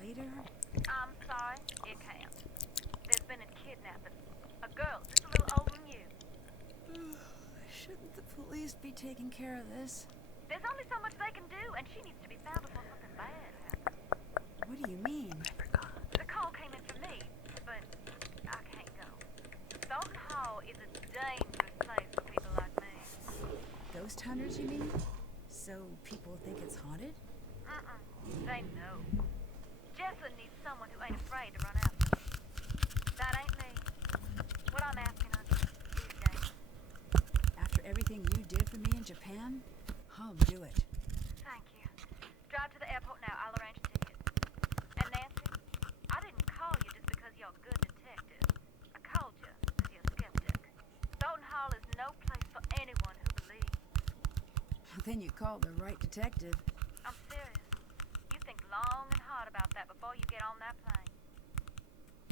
later? I'm sorry, it can't. There's been a kidnapping. A girl just a little older than you. Shouldn't the police be taking care of this? There's only so much they can do, and she needs to be found before something bad happens. What do you mean? I forgot. The call came in from me, but I can't go. Thornton Hall is a dangerous place for people like me. Ghost hunters, you mean? So people think it's haunted? They know. Jessalyn needs someone who ain't afraid to run after her. That ain't me. What I'm asking of you is dangerous. After everything you did for me in Japan, I'll do it. Thank you. Drive to the airport now. I'll arrange a ticket. And Nancy, I didn't call you just because you're a good detective. I called you because you're a skeptic. Thornton Hall is no place for anyone who believes. Then you called the right detective. I'm serious. You think long and hard about that before you get on that plane.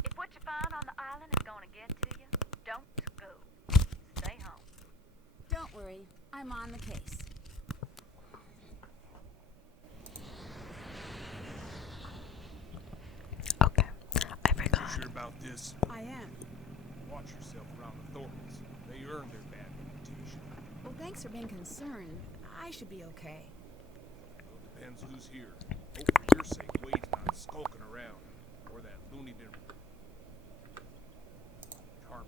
If what you find on the island is going to get to you, don't go. Stay home. Don't worry, I'm on the case. Okay, I forgot. You sure about this? I am. Watch yourself around the Thorntons. They earned their bad reputation. Well, thanks for being concerned. I should be okay. Well, depends who's here. Hope for your sake Wade's not skulking around. Or that loony been Harper.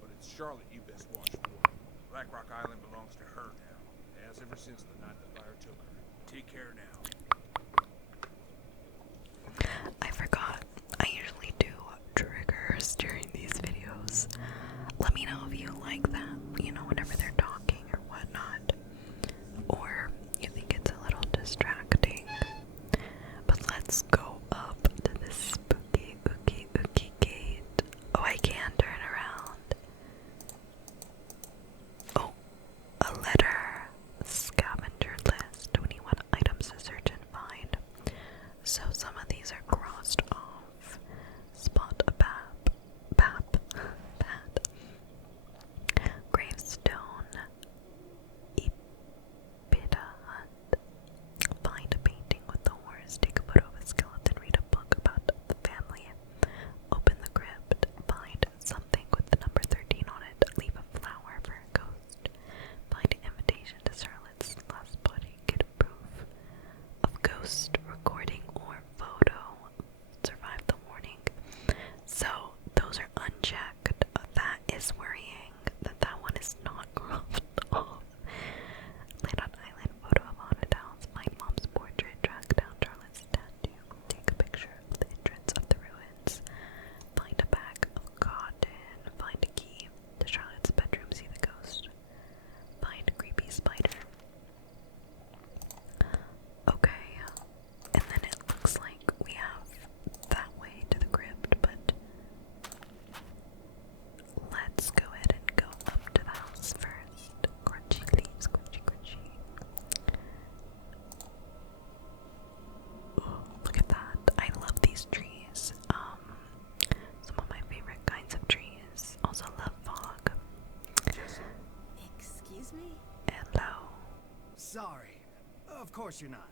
But it's Charlotte you best watch for. Black Rock Island belongs to her now. Has ever since the night the fire took her. Take care now. I forgot. I usually do triggers during these videos. Let me know if you like that, you know, whenever they're talking or whatnot. Or you think it's a little distracting. But let's go up to this spooky, ooky gate. Oh, I can turn around. Oh, a letter. Scavenger list. 21 items to search and find. So some of these are crossed off. Spot a bat. Gravestone. Epita hunt. Find a painting with the horse. Take a photo of a skeleton. Read a book about the family. Open the crypt. Find something with the number 13 on it. Leave a flower for a ghost. Find an invitation to Charlotte's last body. Get proof of ghost recording or photo. Survive the warning. So those are unchecked. That is worrying that one is not crossed off. Land on island. Photo of haunted house. Find mom's portrait. Track down Charlotte's statue. Take a picture of the entrance of the ruins. Find a bag of cotton. Find a key to Charlotte's bedroom. See the ghost. Find a creepy spider. Okay, and then it looks like we have that way to the crypt, but let's go ahead and go up to the house first. Crunchy leaves, crunchy. Ooh, look at that. I love these trees. Some of my favorite kinds of trees. Also love fog. Excuse me? Hello. Sorry. Of course you're not.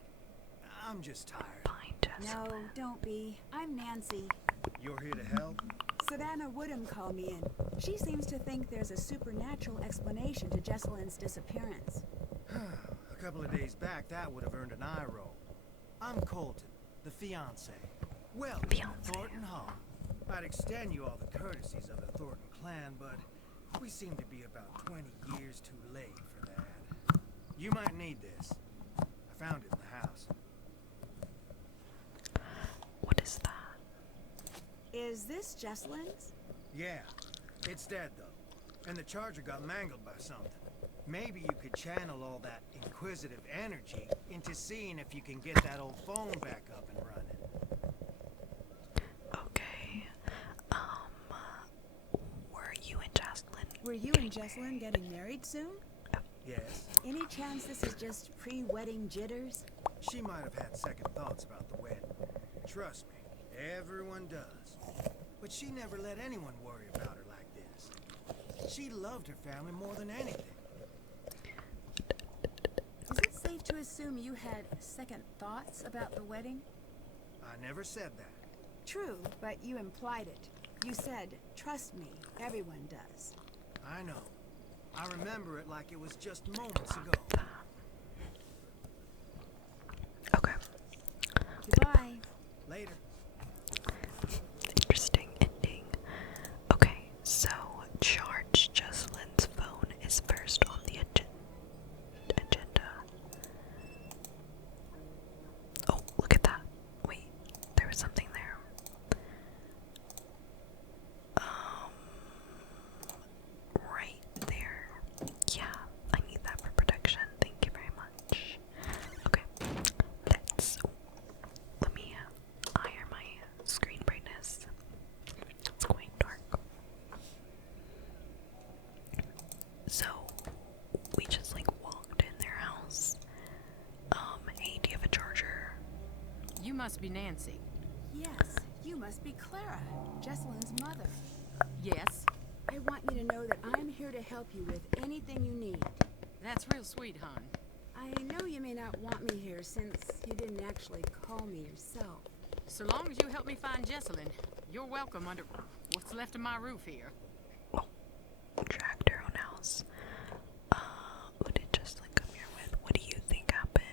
I'm just tired. Fine, Jessica. No, don't be. I'm Nancy. You're here to help? Savannah Woodham called me in. She seems to think there's a supernatural explanation to Jessalyn's disappearance. A couple of days back, that would have earned an eye roll. I'm Colton, the fiancé. Welcome to Thornton Hall. I'd extend you all the courtesies of the Thornton clan, but we seem to be about 20 years too late for that. You might need this. I found it in the house. What is that? Is this Jessalyn's? Yeah, it's dead though, and the charger got mangled by something. Maybe you could channel all that inquisitive energy into seeing if you can get that old phone back up and running. Okay. Were you and Jocelyn? Were you and Jessalyn getting married soon? Yes, Any chance this is just pre-wedding jitters? she might have had second thoughts about the wedding. Trust me, everyone does. But she never let anyone worry about her like this. She loved her family more than anything. Is it safe to assume you had second thoughts about the wedding? I I never said that. True, but you implied it. You said, trust me, everyone does. I know. I remember it like it was just moments ago. Okay. Goodbye. Later. Interesting ending. Okay, so charge Jocelyn's phone is first on the agenda. Oh, look at that. Wait, there was something there. Right there. Yeah, I need that for protection. Thank you very much. Okay, let me higher my screen brightness. It's quite dark. So, we just like walked in their house. Hey, do you have a charger? You must be Nancy. Yes, you must be Clara, Jesselyn's mother. Yes, I want you to know that I'm here to help you with anything you need. that's real sweet, hon. I know you may not want me here since you didn't actually call me yourself. So long as you help me find Jesselyn, you're welcome under what's left of my roof here. Dragged her own house. Who did Jocelyn come here with? What do you think happened?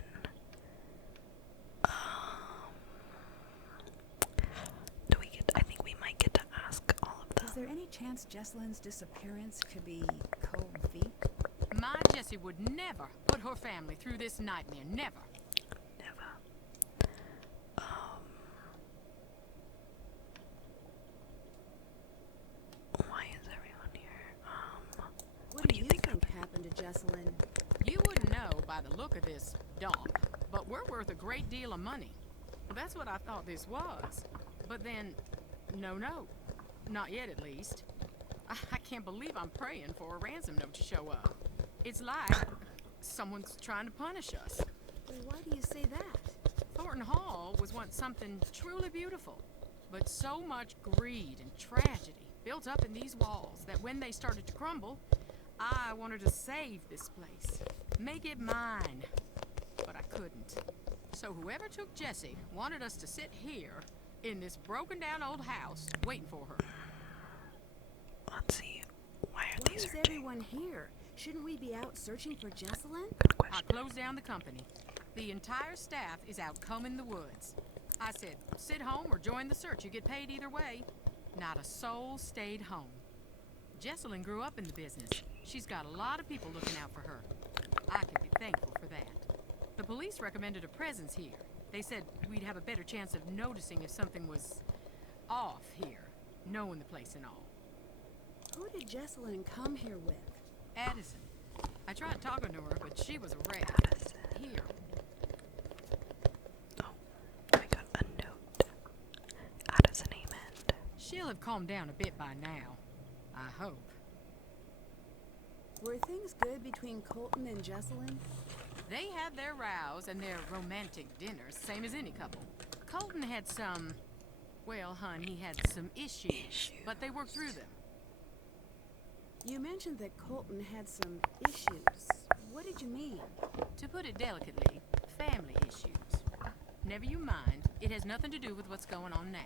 I think we might get to ask all of them. Is there any chance Jesselyn's disappearance could be cold feet? My Jessie would never put her family through this nightmare. Never. Never. Why is everyone here? What do you think happened to Jesselyn? You wouldn't know by the look of this dog, but we're worth a great deal of money. That's what I thought this was. But then, no. Not yet, at least. I can't believe I'm praying for a ransom note to show up. It's like someone's trying to punish us. Well, why do you say that? Thornton Hall was once something truly beautiful, but so much greed and tragedy built up in these walls that when they started to crumble, I wanted to save this place, make it mine, but I couldn't. So whoever took Jessie wanted us to sit here in this broken down old house waiting for her. Let's see. Why are Why they is searching? everyone here? Shouldn't we be out searching for Jesselyn? Good I question. closed down the company. The entire staff is out combing the woods. I said, sit home or join the search. You get paid either way. Not a soul stayed home. Jesselyn grew up in the business. She's got a lot of people looking out for her. I can be thankful for that. The police recommended a presence here. They said we'd have a better chance of noticing if something was off here, knowing the place and all. Who did Jesselyn come here with? Addison. I tried talking to her, but she was a wreck. Addison. Here. Oh, I got a note. Addison Amond. She'll have calmed down a bit by now. I hope. Were things good between Colton and Jesselyn? They had their rows and their romantic dinners, same as any couple. Colton had some... Well, hon, he had some issues, but they worked through them. You mentioned that Colton had some issues. What did you mean? To put it delicately, family issues. Never you mind. It has nothing to do with what's going on now.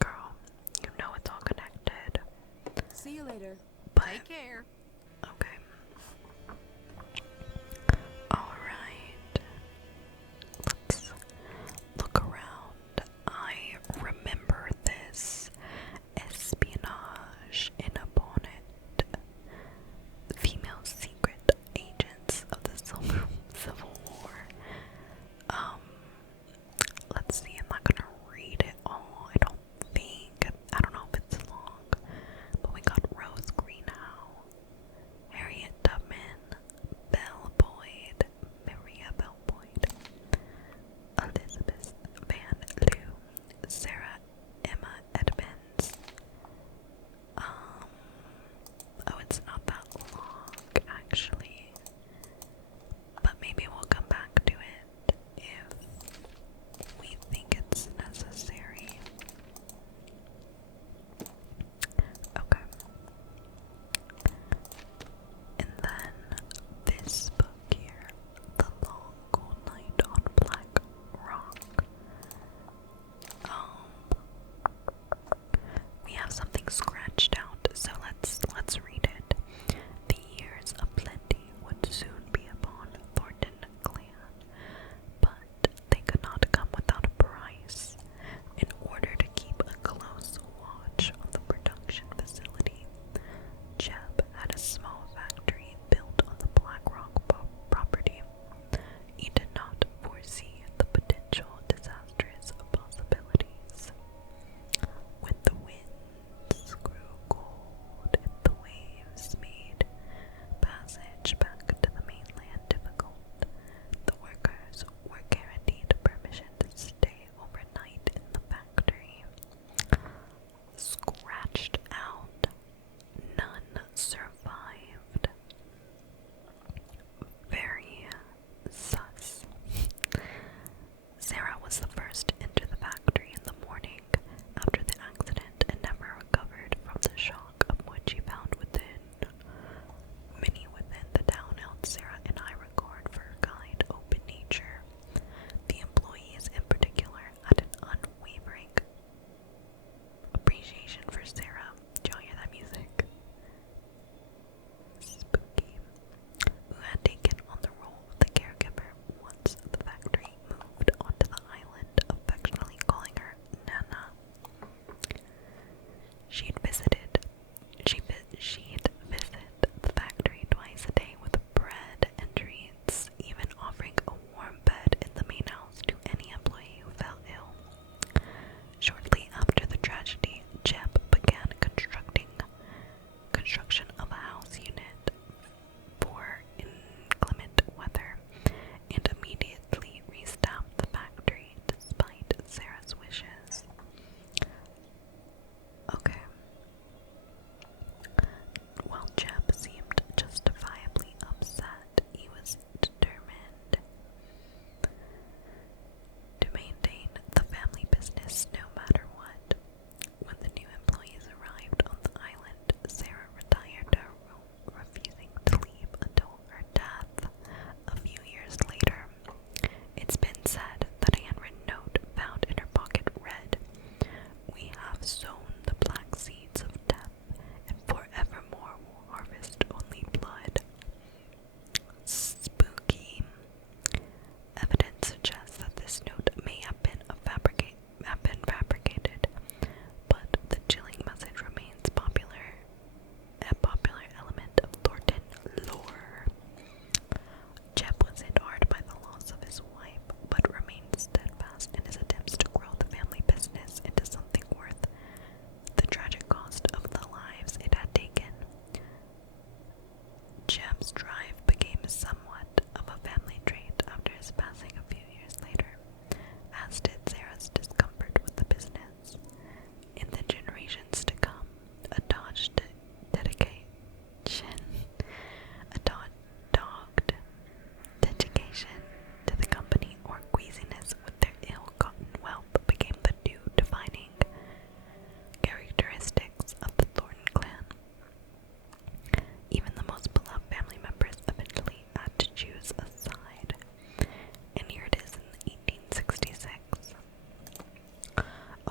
Girl, you know it's all connected. See you later. But, Take care. okay. Alright. Let's look around. I remember this espionage in a bonnet. Female secret agents of the Civil War. Let's see, I'm not gonna read it all, I don't think. I don't know if it's long. But we got Rose Greenhow.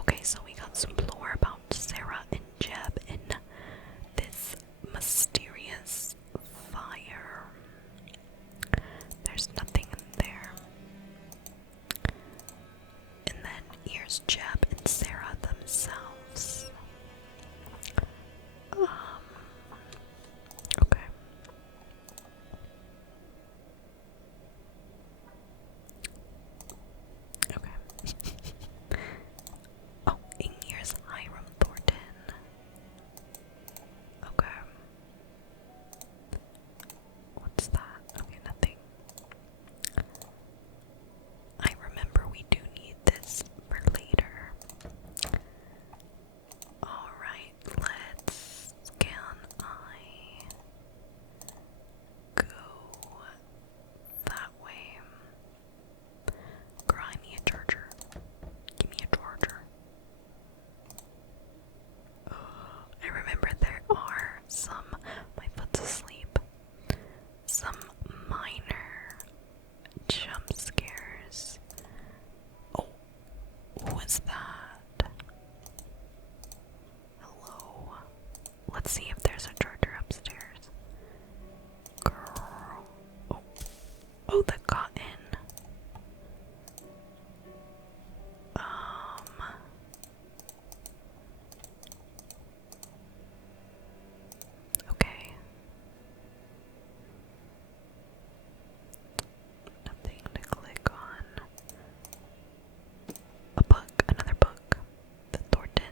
Okay, so we got some lore about Sarah and Jeb in this mysterious fire. There's nothing in there. And then here's Jeb and Sarah themselves. Okay. Okay. Oh, and here's Hiram Thornton. Okay. What's that? Okay, nothing. I remember we do need this for later. Alright, let's can I go that way? Cry me a charger. Give me a charger. I remember there are some, my foot's asleep, some minor jump scares. Oh, who is that? Hello. Let's see if there's a charger upstairs. Girl. Oh, oh, the cotton. Okay. Nothing to click on. A book, another book. The Thornton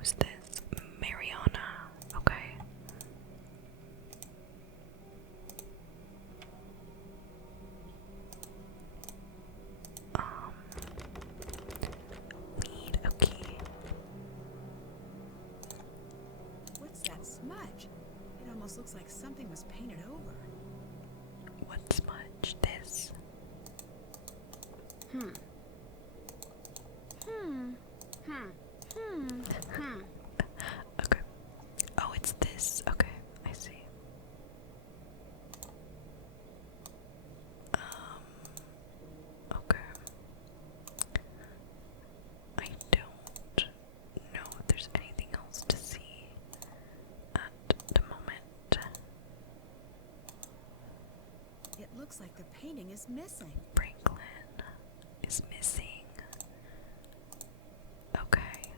Who's this? Mariana. Okay. We need a key. What's that smudge? It almost looks like something was painted over. What smudge? This. Okay. Oh, it's this. Okay, I see. Okay. I don't know if there's anything else to see at the moment. It looks like the painting is missing. Franklin is missing. Okay.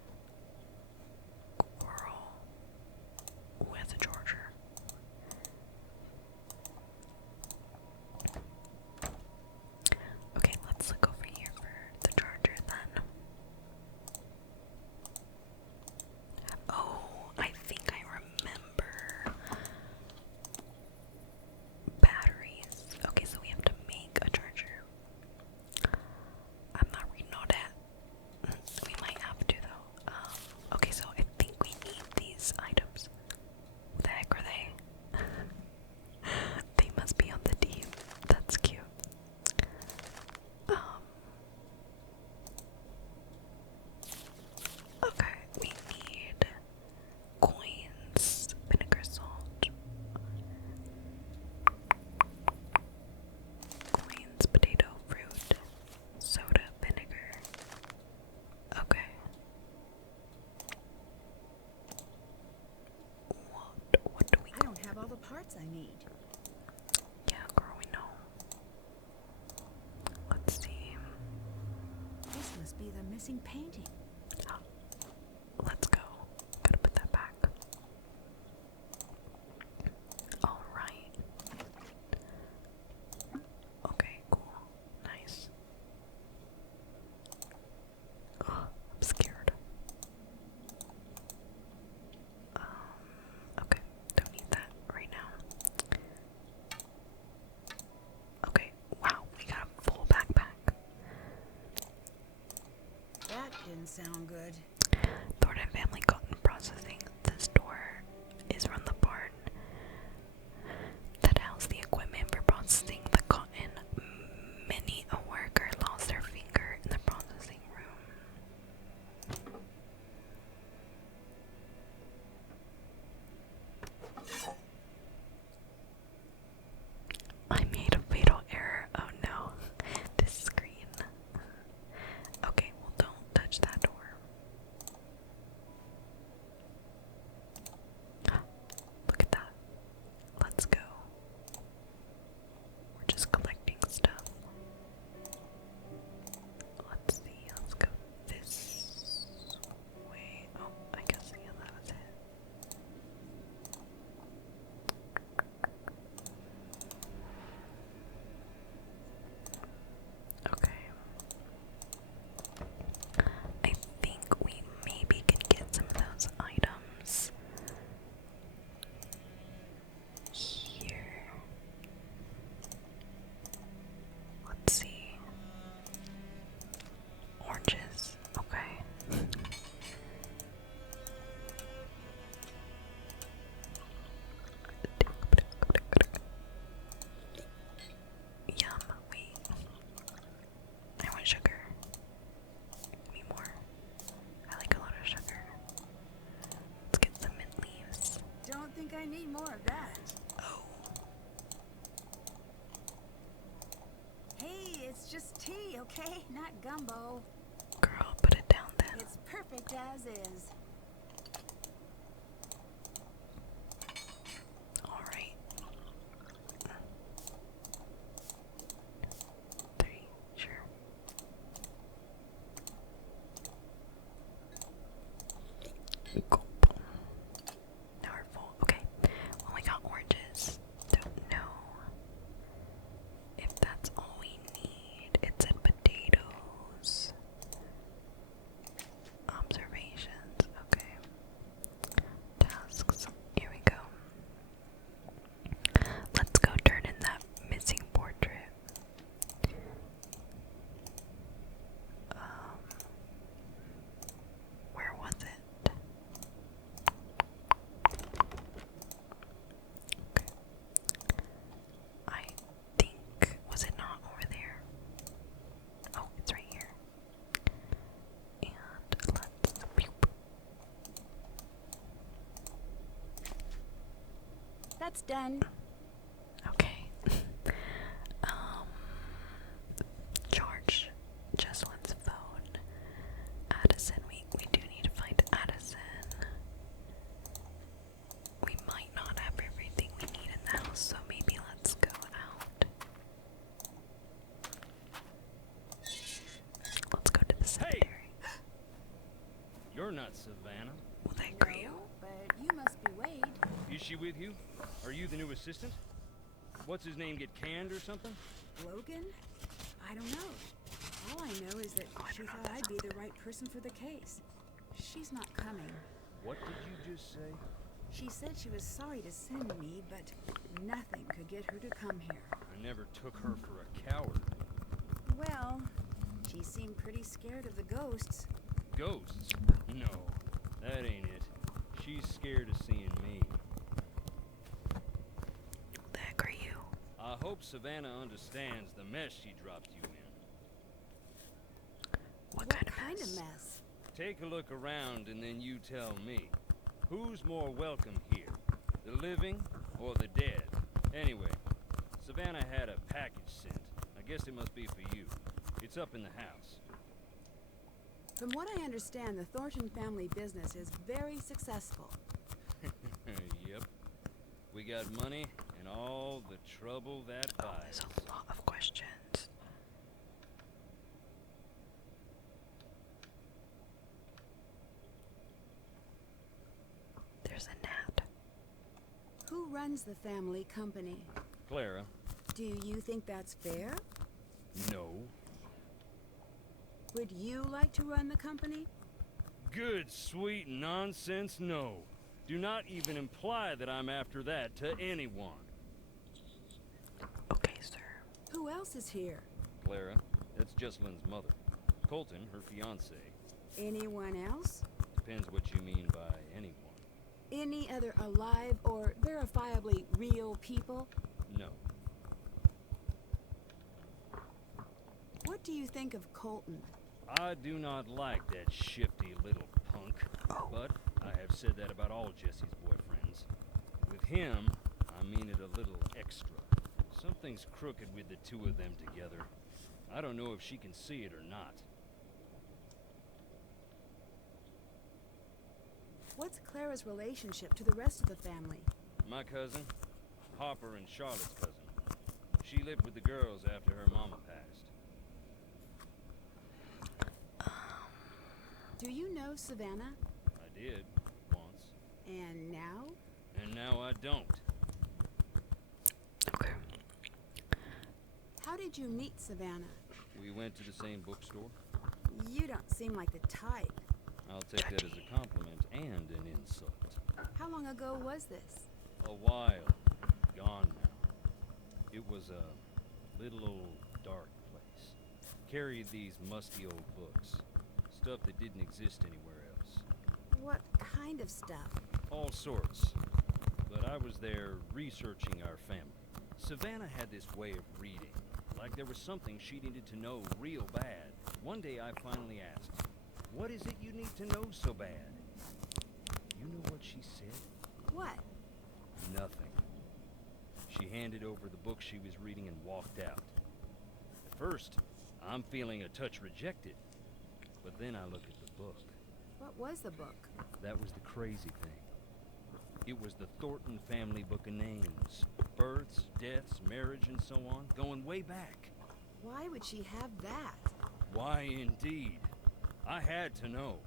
Girl with a charger. Okay, let's look over here for the charger then. Oh, I think I remember. Batteries. Okay, so we have to make a charger. I'm not reading all that. We might have to though. Okay, so I think we need these items. What the heck are they? They must be on the team. That's cute. Okay, we need coins, vinegar, salt, coins, potato, fruit, soda, vinegar. Okay. What do we I don't have all the parts I need. Yeah, girl, we know. Let's see. This must be the missing painting. Let's go. Gotta put that back. Alright. Okay, cool. Nice. Ugh, I'm scared. Okay, don't need that right now. Okay, wow, we got a full backpack. That didn't sound good. Thornton family cotton processing. The store is from the barn that housed the equipment for processing the cotton. Many a worker lost their finger in the processing room. I made a fatal error. Oh no. This screen. Okay, well, don't touch that door. Look at that. Let's go. We're just collecting stuff. Let's see. Let's go this way. Oh, I guess, yeah, that was it. Okay. I think we maybe can get some of those items here. Let's see. Oranges. Okay. Yum. Wait. I want sugar. Give me more. I like a lot of sugar. Let's get some mint leaves. Don't think I need more of that. Oh. Hey, it's just tea, okay? Not gumbo. Girl, put it down then. It's perfect as is. Alright. 3, sure. Cool. Now we're full. Okay. Well, we got oranges. Don't know if that's all we need. It said potatoes. Observations. Okay. That's done. Okay. Charge Jesselyn's phone. Addison, we do need to find Addison. We might not have everything we need in the house, so maybe let's go out. Let's go to the cemetery. You're not Savannah. Will they agree? No, but you must be Wade. Is she with you? Are you the new assistant? What's his name, get canned or something? Logan? I don't know. All I know is that she thought I'd be the right person for the case. She's not coming. What did you just say? She said she was sorry to send me, but nothing could get her to come here. I never took her for a coward. Well, she seemed pretty scared of the ghosts. Ghosts? No, that ain't it. She's scared of seeing me. They agree you. I hope Savannah understands the mess she dropped you in. What What kind of mess? mess? Take a look around and then you tell me. Who's more welcome here? The living or the dead? Anyway, Savannah had a package sent. I guess it must be for you. It's up in the house. From what I understand, the Thornton family business is very successful. Yep. We got money and all the trouble that Oh, buys. there's a lot of questions. There's a gnat. Who runs the family company? Clara? Do you think that's fair? No. Would you like to run the company? Good, sweet nonsense, no. Do not even imply that I'm after that to anyone. Okay, sir. Who else is here? Clara, that's Jesselyn's mother. Colton, her fiancé. Anyone else? Depends what you mean by anyone. Any other alive or verifiably real people? No. What do you think of Colton? I do not like that shifty little punk. Oh. But I have said that about all Jesse's boyfriends. With him, I mean it a little extra. Something's crooked with the two of them together. I don't know if she can see it or not. What's Clara's relationship to the rest of the family? My cousin, Hopper and Charlotte's cousin. She lived with the girls after her mama passed. Do you know Savannah? I did, once. And now? And now I don't. Okay. How did you meet Savannah? We went to the same bookstore. You don't seem like the type. I'll take that as a compliment and an insult. How long ago was this? A while. Gone now. It was a little old dark place. Carried these musty old books. Stuff that didn't exist anywhere else. What kind of stuff? All sorts. But I was there researching our family. Savannah had this way of reading. Like there was something she needed to know real bad. One day I finally asked, "What is it you need to know so bad?" You know what she said? What? Nothing. She handed over the book she was reading and walked out. At first, I'm feeling a touch rejected. But then I look at the book. What was the book? That was the crazy thing. It was the Thornton family book of names. Births, deaths, marriage, and so on, going way back. Why would she have that? Why, indeed. I had to know.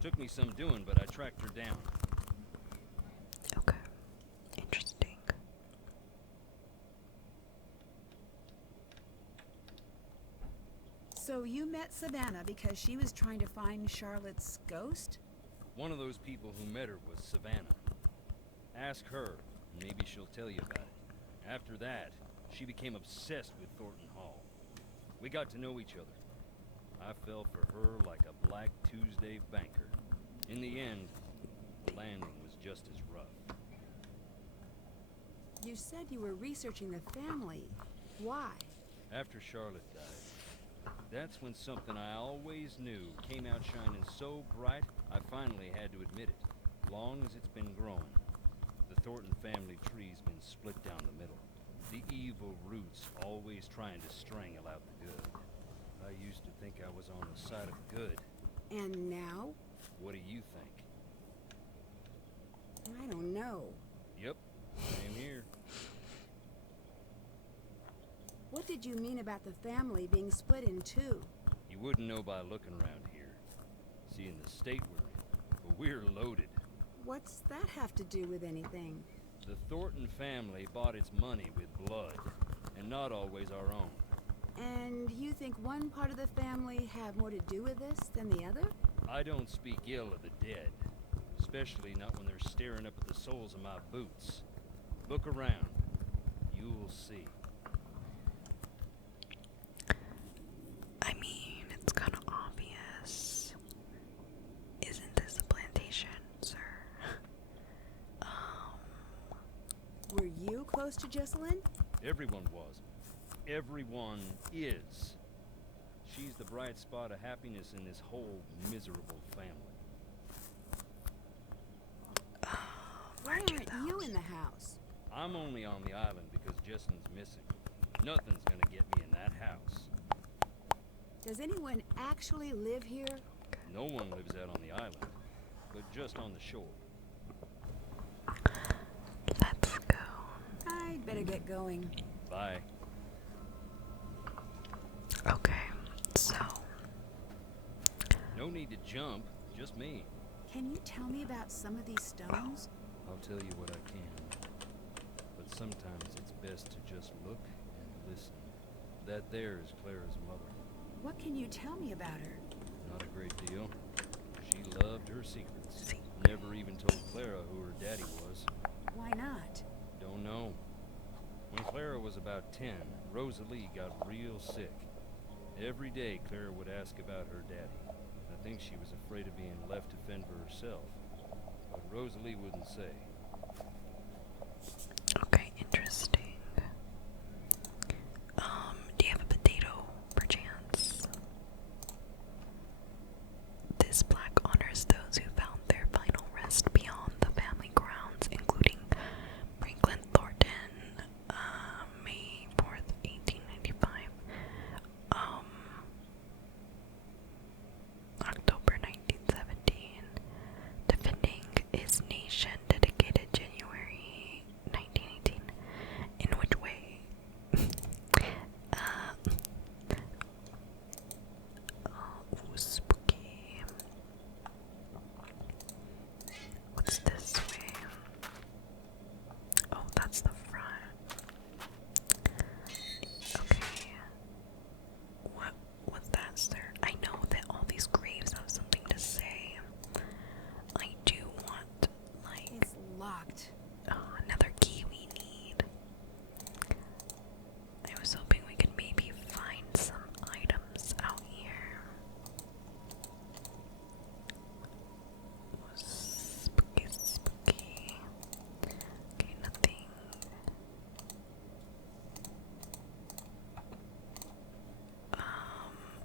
Took me some doing, but I tracked her down. Okay. Interesting. So you met Savannah because she was trying to find Charlotte's ghost? One of those people who met her was Savannah. Ask her, maybe she'll tell you about it. After that, she became obsessed with Thornton Hall. We got to know each other. I fell for her like a Black Tuesday banker. In the end, the landing was just as rough. You said you were researching the family. Why? After Charlotte died, that's when something I always knew came out shining so bright, I finally had to admit it, long as it's been growing. The Thornton family tree's been split down the middle. The evil roots always trying to strangle out the good. I used to think I was on the side of good. And now? What do you think? I don't know. Yep, same here. What did you mean about the family being split in two? You wouldn't know by looking around here. Seeing the state we're in. But we're loaded. What's that have to do with anything? The Thornton family bought its money with blood, and not always our own. And you think one part of the family have more to do with this than the other? I don't speak ill of the dead, especially not when they're staring up at the soles of my boots. Look around. You'll see. I mean, it's kind of obvious. Isn't this a plantation, sir? Were you close to Jesselyn? Everyone was. Everyone is. She's the bright spot of happiness in this whole miserable family. Why aren't you in the house? I'm only on the island because Jesselyn's missing. Nothing's gonna get me in that house. Does anyone actually live here? No one lives out on the island, but just on the shore. Let's go. I'd better get going. Bye. Okay, so No need to jump, just me. Can you tell me about some of these stones? I'll tell you what I can. But sometimes it's best to just look and listen. That there is Clara's mother. What can you tell me about her? Not a great deal. She loved her secrets. Never even told Clara who her daddy was. Why not? Don't know. When Clara was about 10, Rosalie got real sick. Every day Clara would ask about her daddy. I think she was afraid of being left to fend for herself. But Rosalie wouldn't say. okay, interesting. Do you have a potato, perchance? This plaque honors those who found their final rest beyond the family grounds, including Franklin Thornton, May 4th, 1895, October 1917, defending his nation, dedicated January 1918. In which way? Ooh, spooky. What's this way? Oh, that's the front. Okay. What's that, sir? I know that all these graves have something to say. I do want, like, It's locked. another key we need. I was hoping we could maybe find some items out here. Spooky, spooky. Okay, nothing.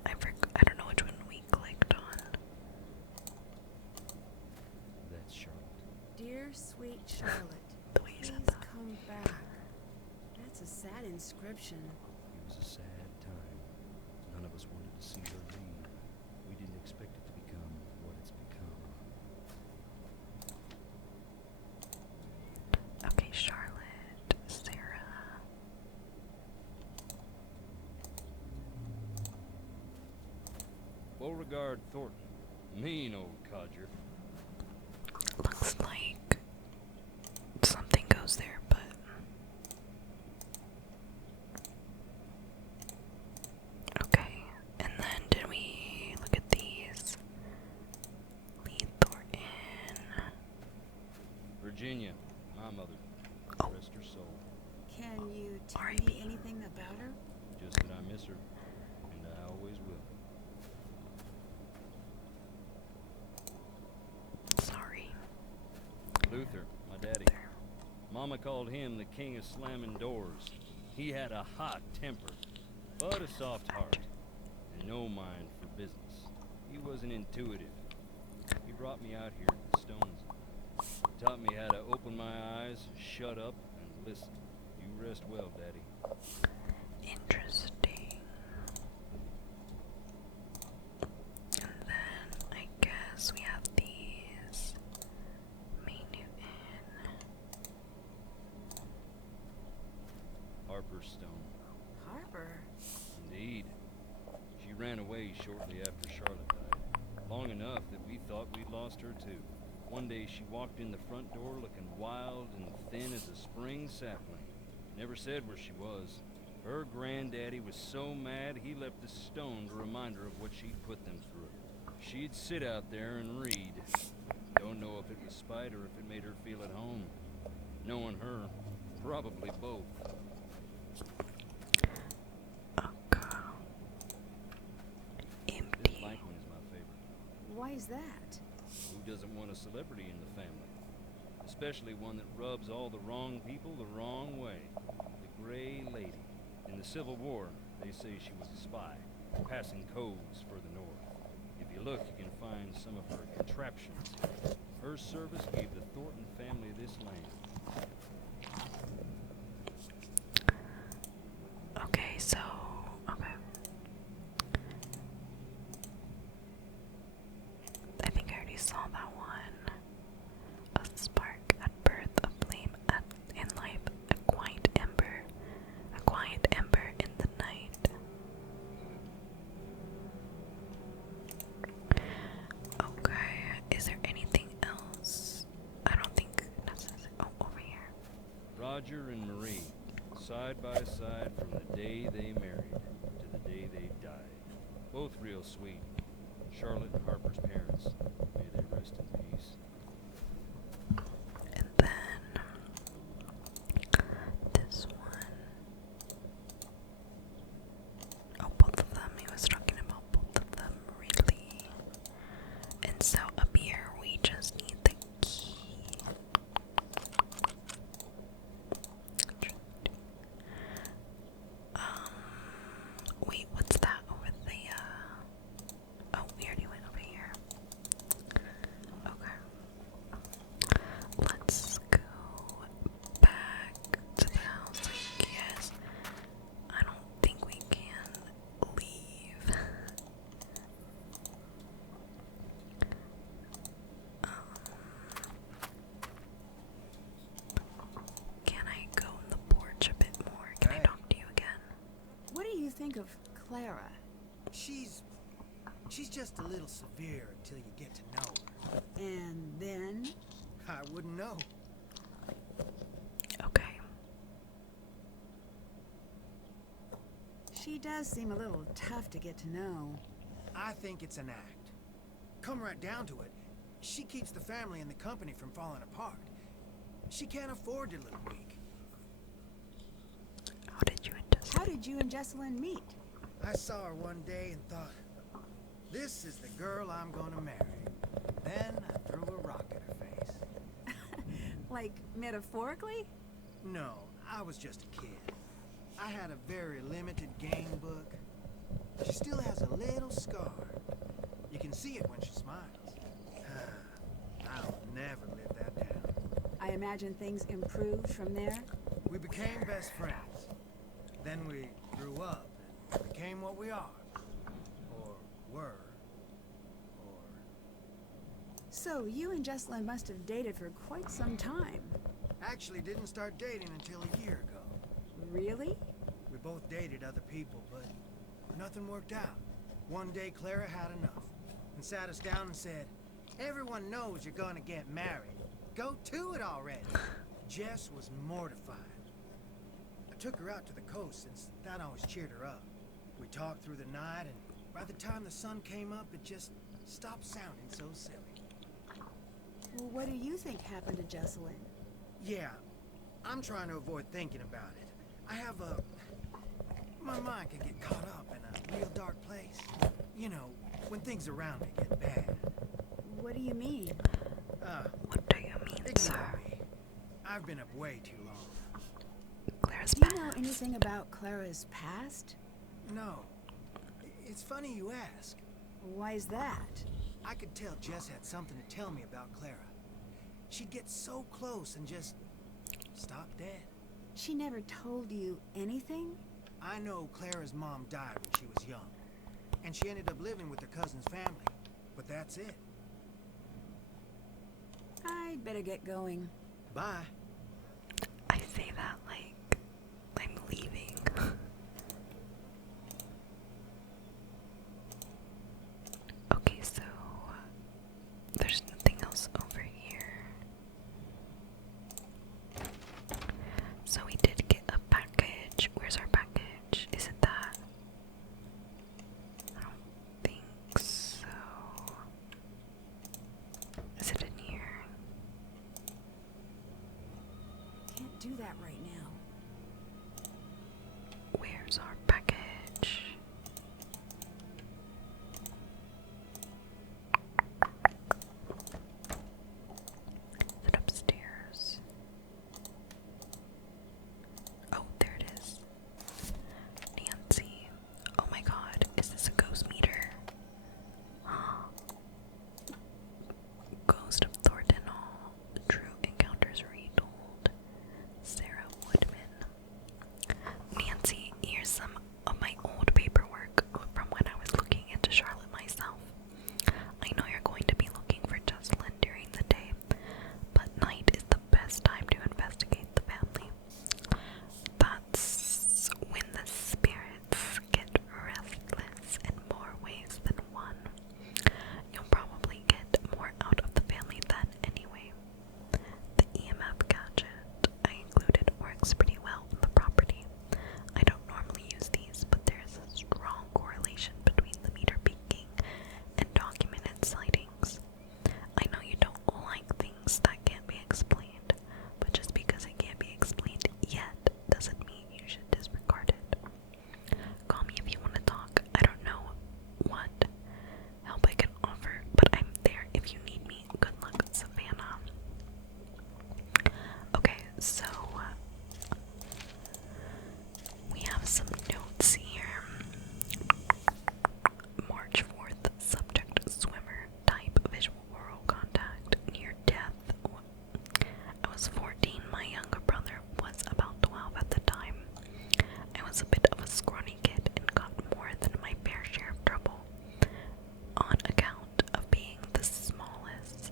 I don't know which one we clicked on. That's Charlotte. Dear sweet Charlotte, The way you please said that. come back. That's a sad inscription. It was a sad time. None of us wanted to see her leave. We didn't expect it to become what it's become. Okay, Charlotte, Sarah. Beauregard Thornton. Mean old codger. Looks like something goes there, but okay. And then did we look at these? Lee Thornton. Virginia, my mother. Oh. Rest her soul. Can you tell R.I.P. me anything about her? Just that I miss her, and I always will. Sorry. Luther, my daddy. Mama called him the king of slamming doors. He had a hot temper, but a soft heart, and no mind for business. He wasn't intuitive. He brought me out here to the stones. Taught me how to open my eyes, shut up, and listen. You rest well, Daddy. Interesting. And then I guess we have these. Menu in. Harper Stone. Harper? Indeed. She ran away shortly after Charlotte died. Long enough that we thought we'd lost her too. One day she walked in the front door looking wild and thin as a spring sapling. Never said where she was. Her granddaddy was so mad he left a stone to remind her of what she'd put them through. She'd sit out there and read. Don't know if it was spite or if it made her feel at home. Knowing her, probably both. Okay. This Empty. blank one is my favorite. Why is that? Who doesn't want a celebrity in the family? Especially one that rubs all the wrong people the wrong way. The Gray Lady. In the Civil War, they say she was a spy, passing codes for the North. If you look, you can find some of her contraptions. Her service gave the Thornton family this land. Okay, so okay. I think I already saw that one. A spark at birth, a flame in life, a quiet ember in the night. Okay, is there anything else? I don't think necessary. Oh, over here. Roger and Marie, side by side from the day they married to the day they died. Both real sweet. Charlotte and Harper's parents. May they rest in peace. And then this one. Oh, both of them. He was talking about both of them, really. And so up here, we just need the key. Wait, what's that over there? Oh, we already went over here. Okay. Let's go back to the house, I guess. I don't think we can leave. Can I go on the porch a bit more? Can I talk to you again? What do you think of Clara? She's just a little severe until you get to know her. And then? I wouldn't know. Okay. She does seem a little tough to get to know. I think it's an act. Come right down to it, she keeps the family and the company from falling apart. She can't afford to look weak. How did you and Jessalyn meet? I saw her one day and thought, this is the girl I'm gonna marry. Then I threw a rock at her face. Like, metaphorically? No, I was just a kid. I had a very limited game book. She still has a little scar. You can see it when she smiles. I'll never live that down. I imagine things improved from there? We became best friends. Then we grew up and became what we are. Or were. Or... So, you and Jessalyn must have dated for quite some time. Actually didn't start dating until a year ago. Really? We both dated other people, but nothing worked out. One day Clara had enough and sat us down and said, everyone knows you're gonna get married. Go to it already. Jess was mortified. I took her out to the coast since that always cheered her up. We talked through the night, and by the time the sun came up, it just stopped sounding so silly. Well, what do you think happened to Jessalyn? Yeah, I'm trying to avoid thinking about it. I have my mind can get caught up in a real dark place. You know, when things around me get bad. What do you mean? What do you mean, sir? Ignore me. I've been up way too long. Clara's Do you know past. anything about Clara's past? No. It's funny you ask. Why is that? I could tell Jess had something to tell me about Clara. she'd get so close and just stop dead. She never told you anything? I know Clara's mom died when she was young, and she ended up living with her cousin's family, but that's it. I'd better get going. Bye. I say that like I'm leaving. Okay, so there's nothing else over here. So we did get a package. Where's our package? Is it that? I don't think so. Is it in here? Can't do that right now. Where's our package? Is it upstairs? Oh, there it is. Nancy. Oh my god, is this a ghost meter? Ghost of Thornton Hall. True encounters retold. Sarah Woodman. Nancy, here's some of my old paperwork from when I was looking into Charlotte myself. I know you're going to be looking for Jocelyn during the day, but night is the best time to investigate the family. That's when the spirits get restless in more ways than one. You'll probably get more out of the family then anyway. The EMF gadget I included works pretty well on the property. I don't normally use these, but there's a strong correlation between the meter peaking and documented sightings. I know you don't like things that can't be explained, but just because it can't be explained yet doesn't mean you should disregard it. Call me if you want to talk. I don't know what help I can offer, but I'm there if you need me. Good luck, Savannah. Okay, so we have some notes here. March 4th, subject swimmer, type visual oral contact, near death. I was 14, my younger brother was about 12 at the time. I was a bit of a scrawny kid and got more than my fair share of trouble on account of being the smallest.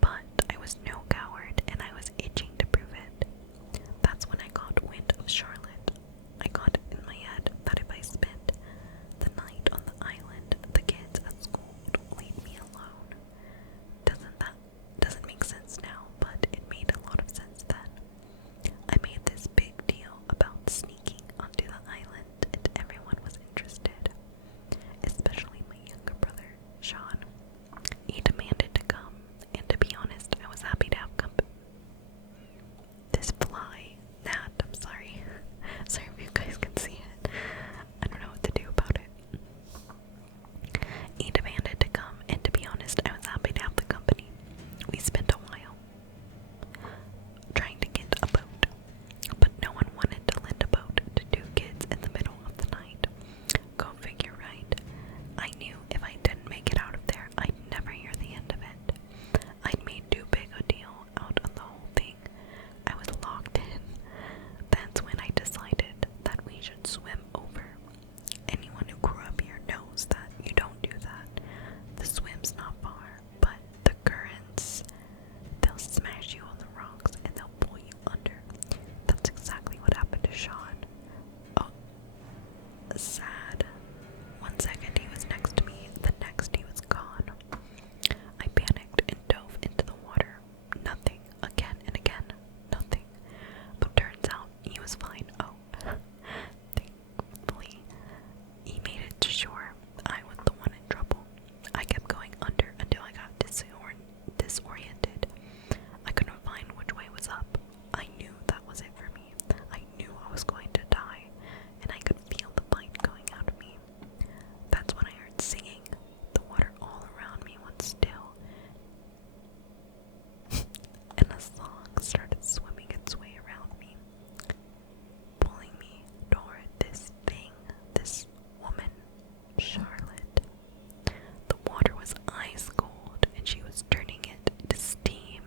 But I was no coward and I was itching to prove it. That's when I got wind of Charlotte. I got it in my head that if I spent the night on the island, the kids at school would leave me alone. Doesn't make sense now, but it made a lot of sense then. I made this big deal about sneaking onto the island, and everyone was interested, especially my younger brother, Sean. He demanded to come, and to be honest, I was happy to have company. This fly, I'm sorry. Sorry if you guys can see it. I don't know what to do about it. He demanded to come, and to be honest, I was happy to have the company. We spent a while trying to get a boat, but no one wanted to lend a boat to two kids in the middle of the night. Go figure, right? I knew if I didn't make it out of there, I'd never hear the end of it. I'd made too big a deal out of the whole thing. I was locked in. That's when I decided that we should swim over. Anyone who grew up here knows that you don't do that. The swim's not far, but the currents, they'll smash you on the rocks and they'll pull you under. That's exactly what happened to Sean. Oh, sad. 1 second he was next to me, the next he was gone. I panicked and dove into the water. Nothing. Again and again. Nothing. But turns out he was fine. Oh, thankfully he made it to shore. I was the one in trouble. I kept going under until I got disoriented. I couldn't find which way was up. I knew that was it for me. I knew I was going to die, and I could feel the bite going out of me. That's when I heard singing. The water all around me went still, and a song started swimming its way around me, pulling me toward this thing, this woman, Charlotte. The water was ice cold, and she was turning it to steam.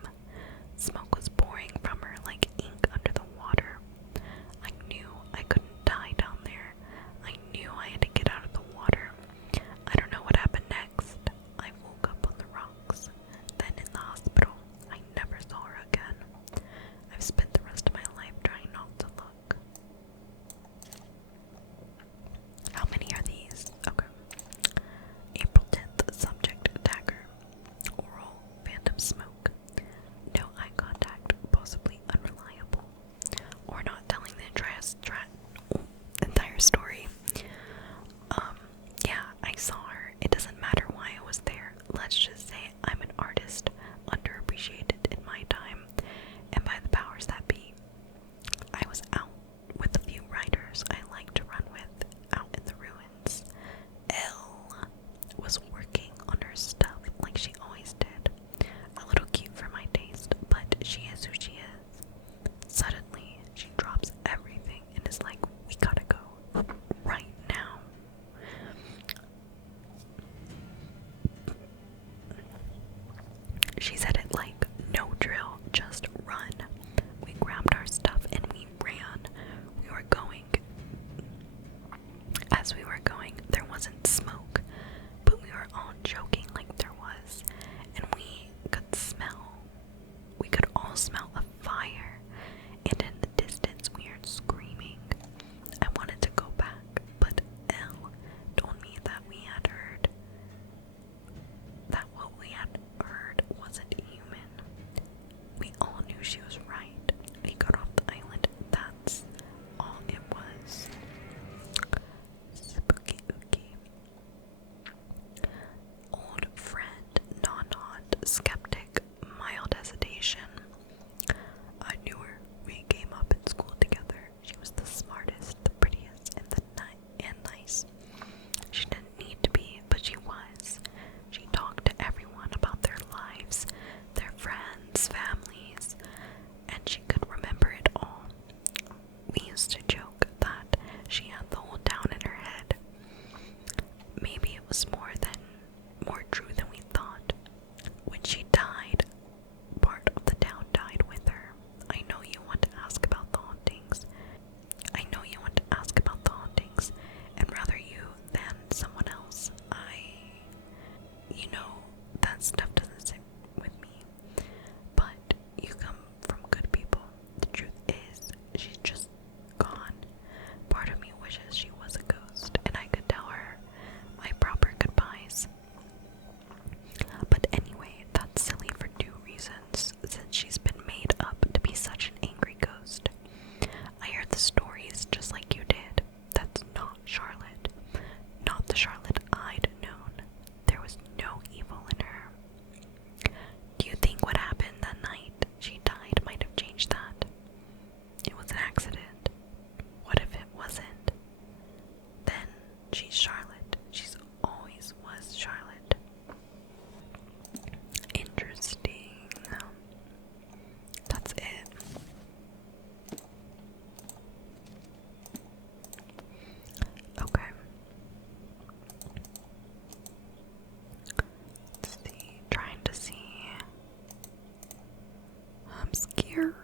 scared.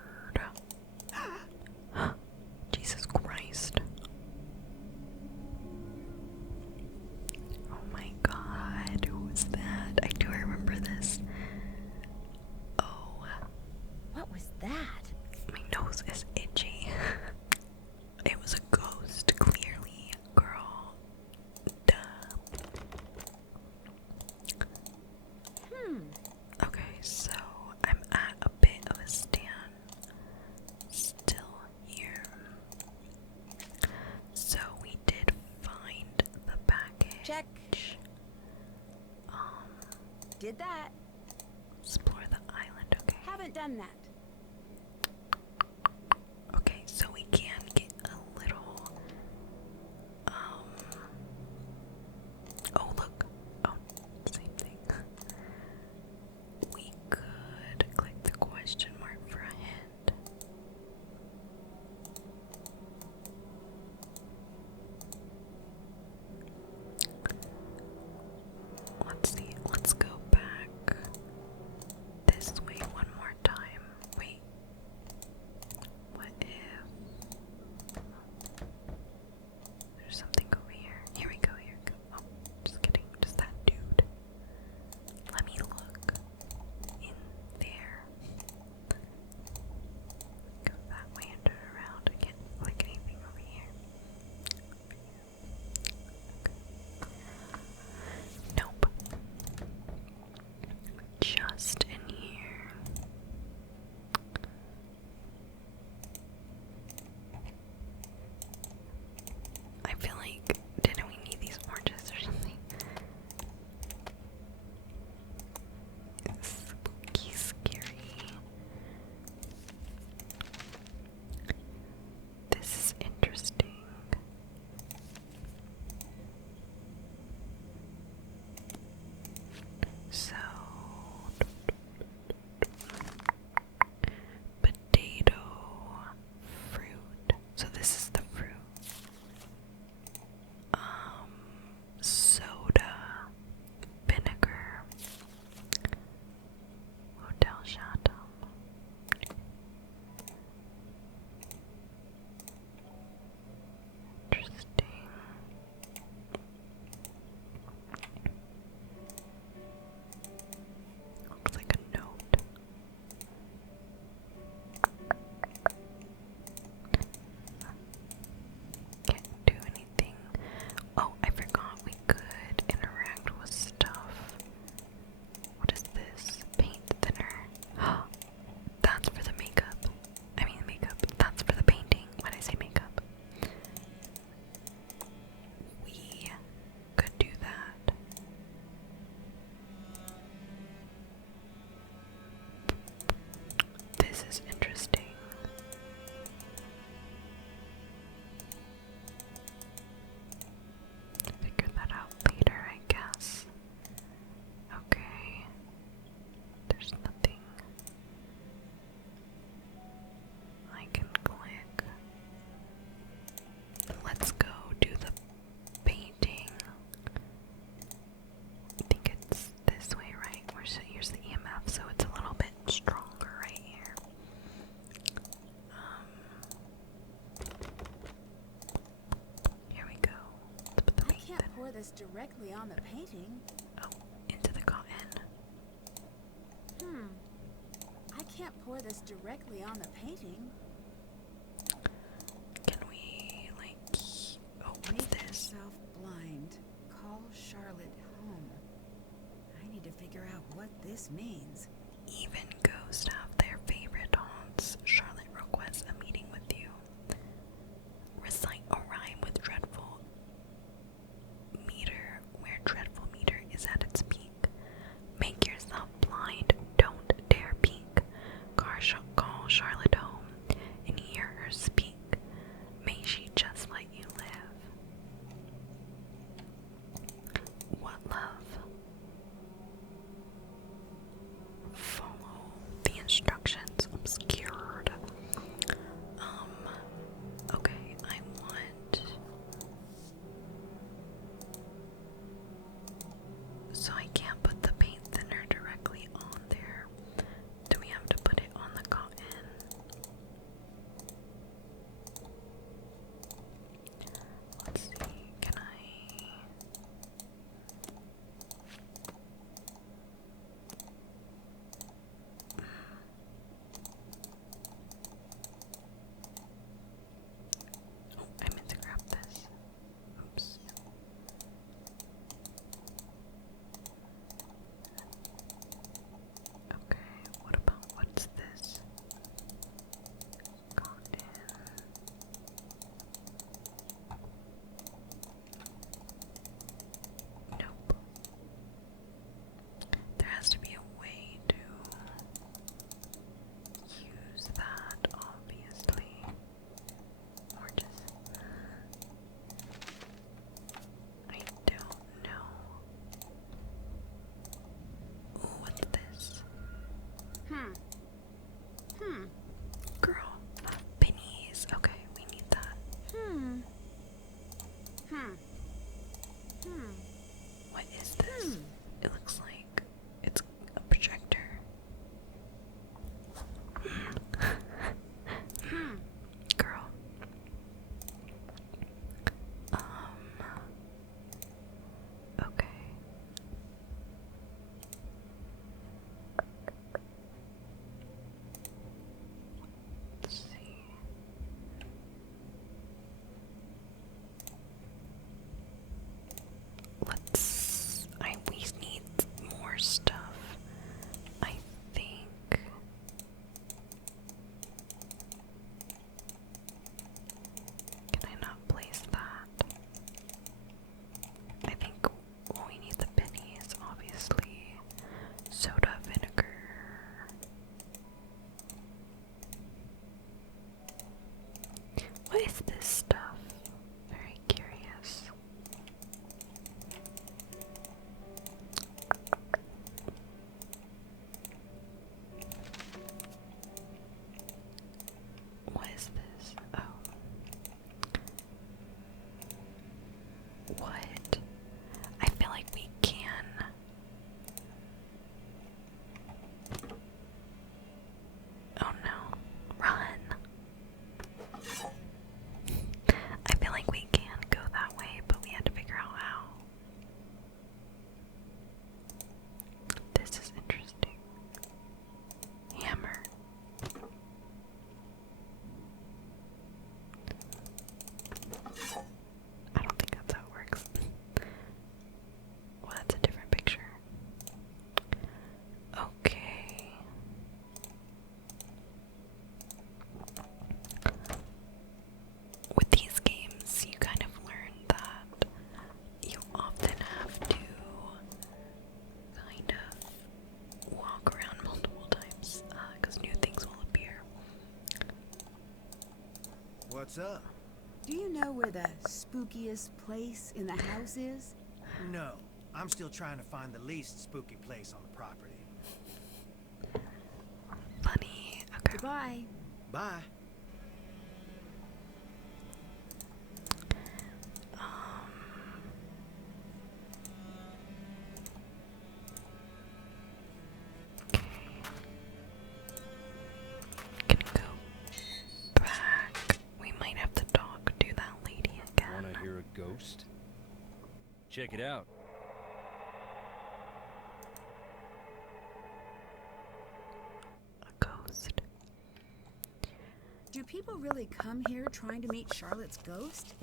Jesus Christ. Oh my god, who was that? I do remember this. Oh. What was that? My nose is itchy. It was a ghost, clearly. Girl. Duh. Okay, so I'm at a bit of a stand. Still here. So we did find the package. Check. Did that. Explore the island, okay. Haven't done that. Okay, so we can get a little, oh look, oh, same thing. We could click the question mark for a hint. Let's see, let's go back this way one more time. Wait. What if there's something over here? Here we go, here we go. Oh, just kidding. Just that dude. Let me look in there. Go that way and turn around. I can't click anything over here. Nope. Just in here. I feel like, didn't we need these oranges or something? It's spooky, scary. This is interesting. So, potato, fruit. So this is the fruit. Soda, vinegar, Hotel Chatham. Interesting. Looks like a note. Can't do anything. Oh, I forgot we could interact with stuff. What is this? Paint thinner. That's for the makeup. I mean makeup. That's for the painting. When I say makeup. We could do that. This is interesting. Figure that out later, I guess. Okay. There's nothing I can click. Let's go do the painting. I think it's this way, right? Here's the EMF, so it's a little bit stronger right here. Here we go. Let's put the I paint can't thinner. pour this directly on the painting. Oh, into the cotton. I can't pour this directly on the painting. Can we, like, oh, what's Make this? yourself blind. Call Charlotte home. I need to figure out what this means. Even ghosts have their favorite haunts. Charlotte requests a meeting with you. Recite a rhyme with dreadful meter, where dreadful meter is at its peak. Make yourself blind, don't dare peek. Call Charlotte home and hear her speak. May she just let you live. What love? is this stuff? Very curious. What is this? Oh. What? I feel like we can. Oh no. Run. I feel like we can go that way, but we had to figure out how. This is interesting. Hammer. I don't think that's how it works. Well, that's a different picture. Okay. With these games, you kind of learn that you often have to kind of walk around multiple times because new things will appear. What's up? Do you know where the spookiest place in the house is? No, I'm still trying to find the least spooky place on the property. Funny. Okay. Goodbye. Bye. Gonna go back. We might have to talk to that lady again. Wanna hear a ghost? Check it out. A ghost. Do people really come here trying to meet Charlotte's ghost?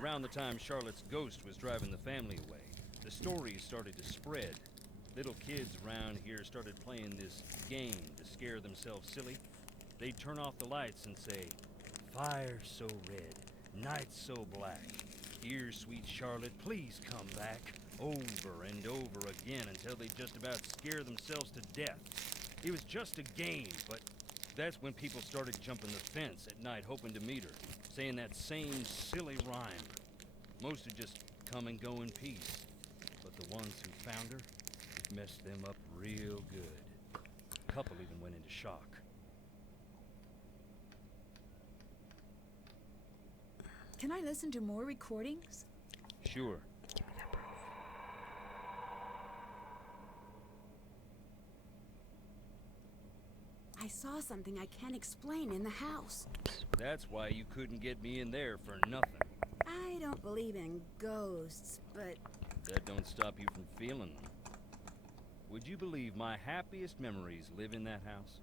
Around the time Charlotte's ghost was driving the family away, the stories started to spread. Little kids around here started playing this game to scare themselves silly. They'd turn off the lights and say, "Fire so red, night so black. Dear sweet Charlotte, please come back." Over and over again until they just about scare themselves to death. It was just a game, but that's when people started jumping the fence at night hoping to meet her, saying that same silly rhyme. Most would just come and go in peace, but the ones who found her, it messed them up real good. A couple even went into shock. Can I listen to more recordings? Sure. I saw something I can't explain in the house. That's why you couldn't get me in there for nothing. I don't believe in ghosts, but That don't stop you from feeling them. Would you believe my happiest memories live in that house?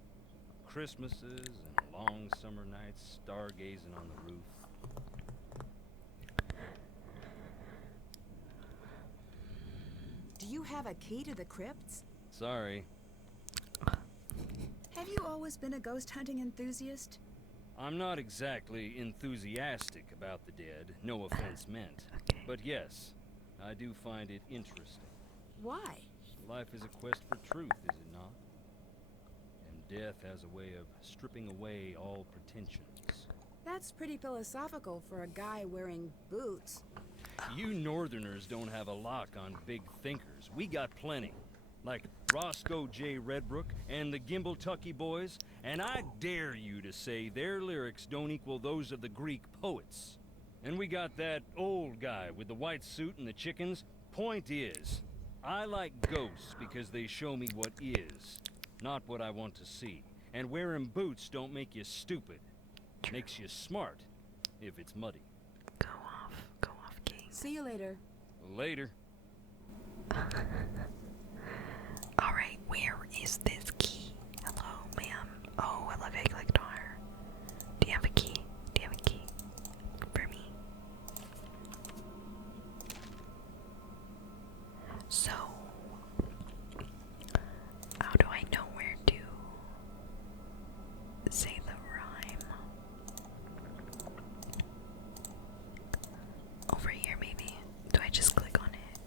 Christmases and long summer nights stargazing on the roof. do you have a key to the crypts? Sorry, Have you always been a ghost hunting enthusiast? I'm not exactly enthusiastic about the dead, no offense meant. Okay. But yes, I do find it interesting. Why? Life is a quest for truth, is it not? And death has a way of stripping away all pretensions. That's pretty philosophical for a guy wearing boots. You Northerners don't have a lock on big thinkers. We got plenty. Like Roscoe J. Redbrook and the Gimble Tucky Boys, and I dare you to say their lyrics don't equal those of the Greek poets. And we got that old guy with the white suit and the chickens. Point is, I like ghosts because they show me what is, not what I want to see. And wearing boots don't make you stupid. Makes you smart, if it's muddy. Go off, King. See you later. Later. Alright, where is this key? Hello, ma'am. Oh, I love how you clicked on her. Do you have a key? Do you have a key? For me. So, how do I know where to say the rhyme? Over here, maybe? Do I just click on it?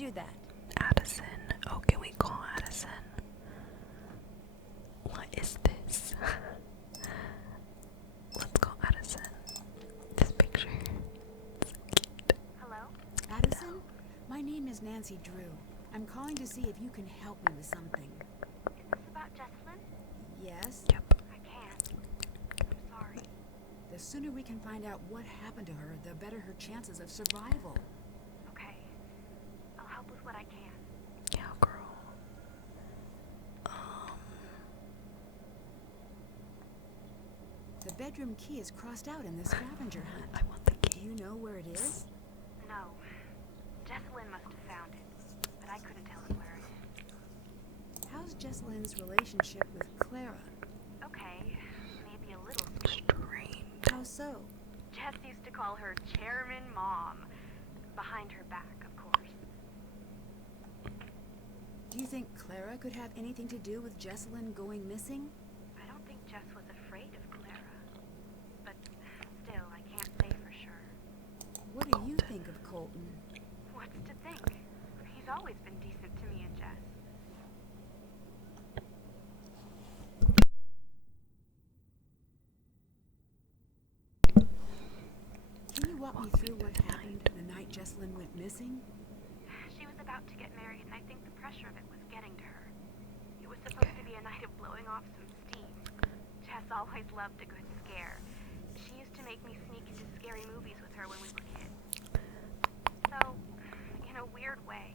do that. Addison. Oh, can we call Addison? What is this? Let's call Addison. This picture. It's so cute. Hello? Addison, my name is Nancy Drew. I'm calling to see if you can help me with something. Is this about Jesselyn? Yes? Yep. I can't. I'm sorry. The sooner we can find out what happened to her, the better her chances of survival. Okay. I'll help with what I can. Yeah, girl. The bedroom key is crossed out in the scavenger hunt. I want the Do key. you know where it is? No. Jesselyn must have found it, but I couldn't tell him where it is. How's Jesselyn's relationship with Clara? Okay, maybe a little strange. Strange. How so? Jess used to call her Chairman Mom. Behind her back, of course. Do you think Clara could have anything to do with Jesselyn going missing? I don't think Jess was afraid of Clara. But still, I can't say for sure. What do you think of Colton? What's to think? He's always been decent to me and Jess. Can you walk me through what happened the night Jesselyn went missing? She was about to get married, and I think the pressure of it was getting to her. It was supposed to be a night of blowing off some steam. Jess always loved a good scare. She used to make me sneak into scary movies with her when we were kids. So, in a weird way,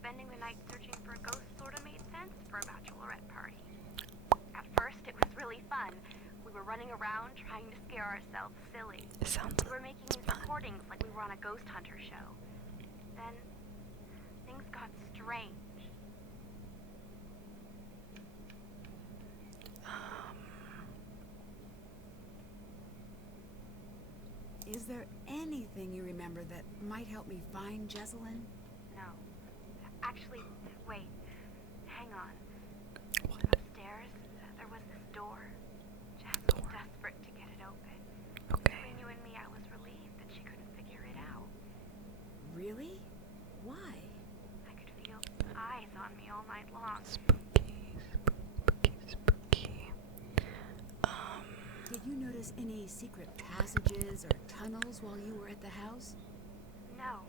spending the night searching for a ghost sort of made sense for a bachelorette party. At first, it was really fun. We were running around trying to scare ourselves silly. It sounds We were making these fun. recordings like we were on a ghost hunter show. Then, things got strange. Is there anything you remember that might help me find Jesselyn? No. Actually, wait. Hang on. What? Upstairs, there was this door. Jess was Door? desperate to get it open. Okay. Between you and me, I was relieved that she couldn't figure it out. Really? Why? I could feel eyes on me all night long. Spooky, spooky, spooky. Did you notice any secret passages or tunnels while you were at the house? No,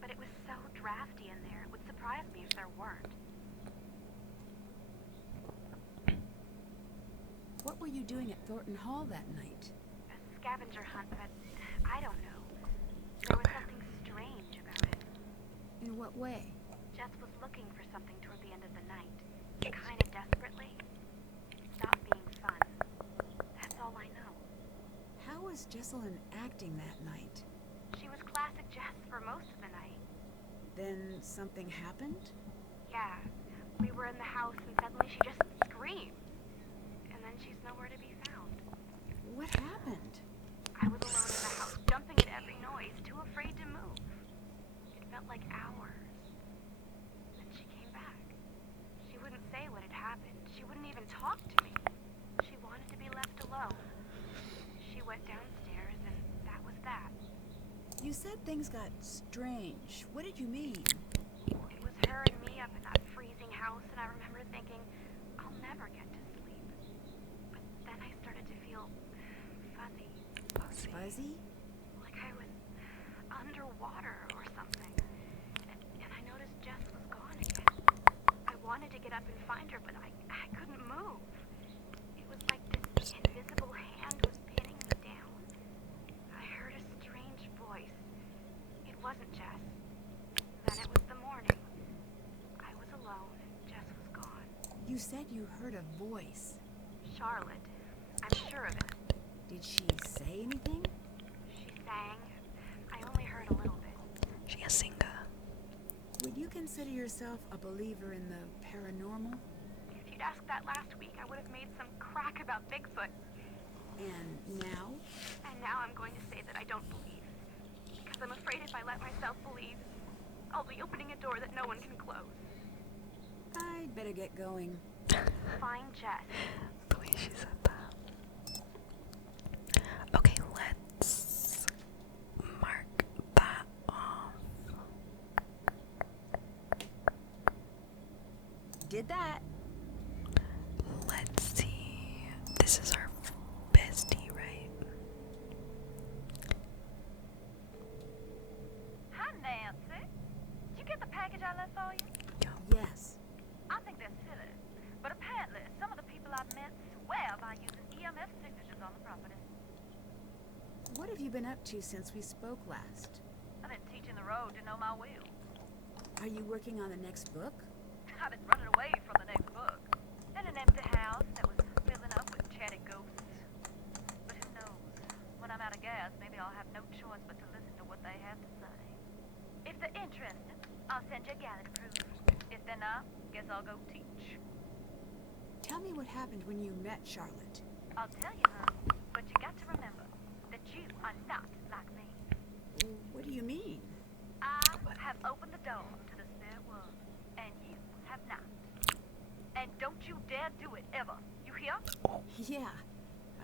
but it was so drafty in there, it would surprise me if there weren't. What were you doing at Thornton Hall that night? A scavenger hunt, but I don't know. There was something strange about it. In what way? Jess was looking for something toward the end of the night. Kind of desperately. It stopped being fun. That's all I know. How was Jesselyn acting that night? She was classic Jess for most of the night. Then something happened? Yeah. We were in the house and suddenly she just screamed. And then she's nowhere to be found. What happened? I was alone in the house, jumping at every noise, too afraid to move. It felt like hours. Then she came back. She wouldn't say what had happened. She wouldn't even talk to me. She wanted to be left alone. She went downstairs and that was that. You said things got strange. What did you mean? It was her and me up in that freezing house, and I remember thinking, I'll never get to sleep. But then I started to feel fuzzy. Fuzzy? Like I was underwater or something. And I noticed Jess was gone again. I wanted to get up and find her, but I couldn't move. It was like this invisible hand was pinning me down. I heard a strange voice. It wasn't Jess. Then it was the morning. I was alone and Jess was gone. You said you heard a voice. Charlotte. I'm sure of it. Did she say anything? She sang. I only heard a little bit. She a singer. Would you consider yourself a believer in the paranormal? If you'd asked that last week, I would have made some crack about Bigfoot. And now? And now I'm going to say that I don't believe. Because I'm afraid if I let myself believe, I'll be opening a door that no one can close. I'd better get going. Find Jess. The way she said that. Okay, let's mark that off. did that. Let's see. This is our bestie, right? Hi, Nancy. Did you get the package I left for you? Yes. I think they're silly, but apparently some of the people I've met swear by using EMF signatures on the property. What have you been up to since we spoke last? I've been teaching the road to know my will. Are you working on the next book? I've been running away from the next book. In an empty house that was filling up with chatty ghosts. But who knows? When I'm out of gas, maybe I'll have no choice but to listen to what they have to say. If they're interested, I'll send you a galley to prove. If they're not, guess I'll go teach. Tell me what happened when you met Charlotte. I'll tell you, huh? But you got to remember that you are not like me. What do you mean? I have opened the door to the spirit world, and you have not. And don't you dare do it ever. You hear? Yeah,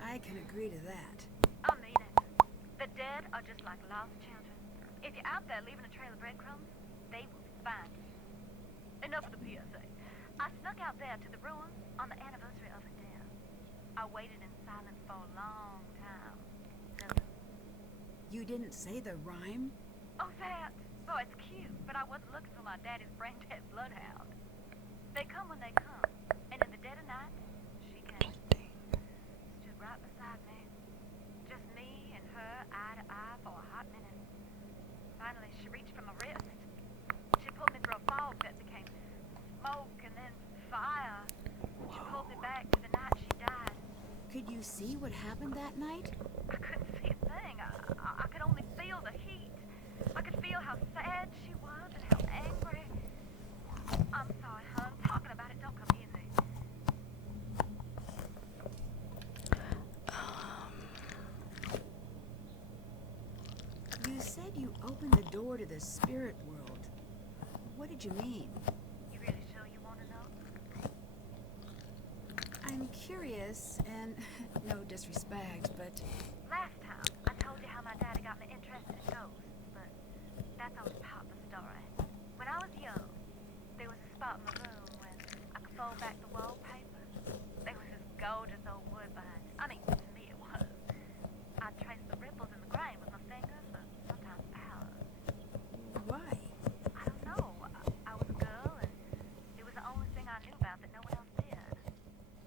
I can agree to that. I mean it. The dead are just like lost children. If you're out there leaving a trail of breadcrumbs, they will find you. Enough of the PSA. I snuck out there to the ruin on the anniversary of her death. I waited in silence for a long time. You didn't say the rhyme? Oh, that? Oh, it's cute, but I wasn't looking for my daddy's brain-dead bloodhound. They come when they come, and in the dead of night, she came. Stood right beside me. Just me and her, eye to eye, for a hot minute. Finally, she reached for my wrist. She pulled me through a fog that became smoke and then fire. She pulled me back to the night she died. Could you see what happened that night? I couldn't see a thing. I could only feel the heat. I could feel how sad she was and how angry. I'm sorry, hon. Talking about it don't come easy. You said you opened the door to the spirit world. What did you mean? You really sure you want to know? I'm curious, and no disrespect, but Last time, I told you how my daddy got me interested in ghosts, but that's only part of the story. When I was young, there was a spot in the room when I could fold back the wallpaper. There was this gorgeous old wood behind it. I mean, to me it was. I'd trace the ripples in the grain with my fingers for sometimes hours. why? I don't know. I was a girl, and it was the only thing I knew about that no one else did.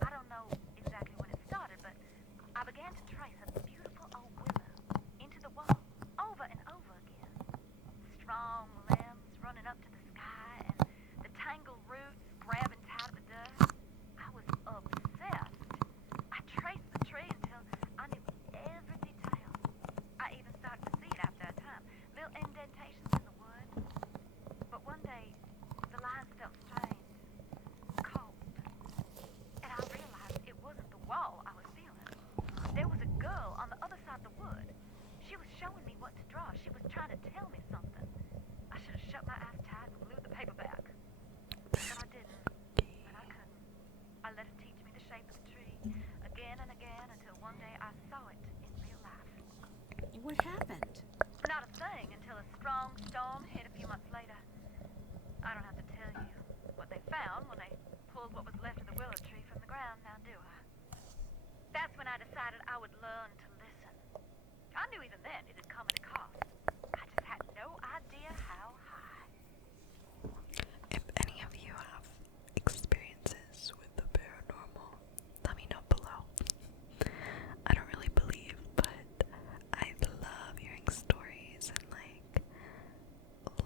I don't know exactly when it started, but I began to trace a beautiful old willow into the wall over and over again. Strong limbs running up to the sky, and the tangled roots grabbing tight at the dirt. I was obsessed. I traced the tree until I knew every detail. I even started to see it after a time. Little indentations in the wood. But one day, the lines felt strange. Cold. And I realized it wasn't the wall I was feeling. There was a girl on the other side of the wood. She was showing me what to draw. She was trying to tell me something. I should have shut my eyes tight and glued the paper back. But I didn't. And I couldn't. I let it teach me the shape of the tree again and again until one day I saw it in real life. What happened? Not a thing until a strong storm hit a few months later. I don't have to tell you what they found when they pulled what was left of the willow tree from the ground, now do I? That's when I decided I would learn to listen. I knew even then it had come at a cost. I just had no idea how high. If any of you have experiences with the paranormal, let me know below. I don't really believe, but I love hearing stories and like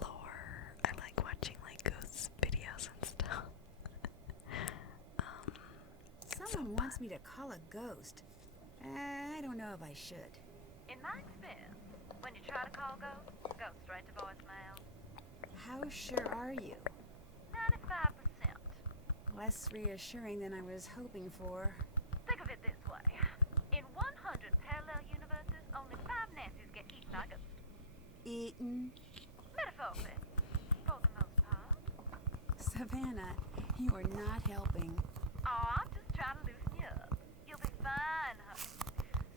lore. I like watching like ghost videos and stuff. Someone wants me to call a ghost. I don't know if I should. In my experience, when you try to call ghosts, go straight to voicemail. How sure are you? 95%. Less reassuring than I was hoping for. Think of it this way. In 100 parallel universes, only 5 Nancy's get eaten by ghosts. Eaten? Metaphorically, for the most part. Savannah, you are not helping. Oh, I'm just trying to loosen you up. You'll be fine, honey.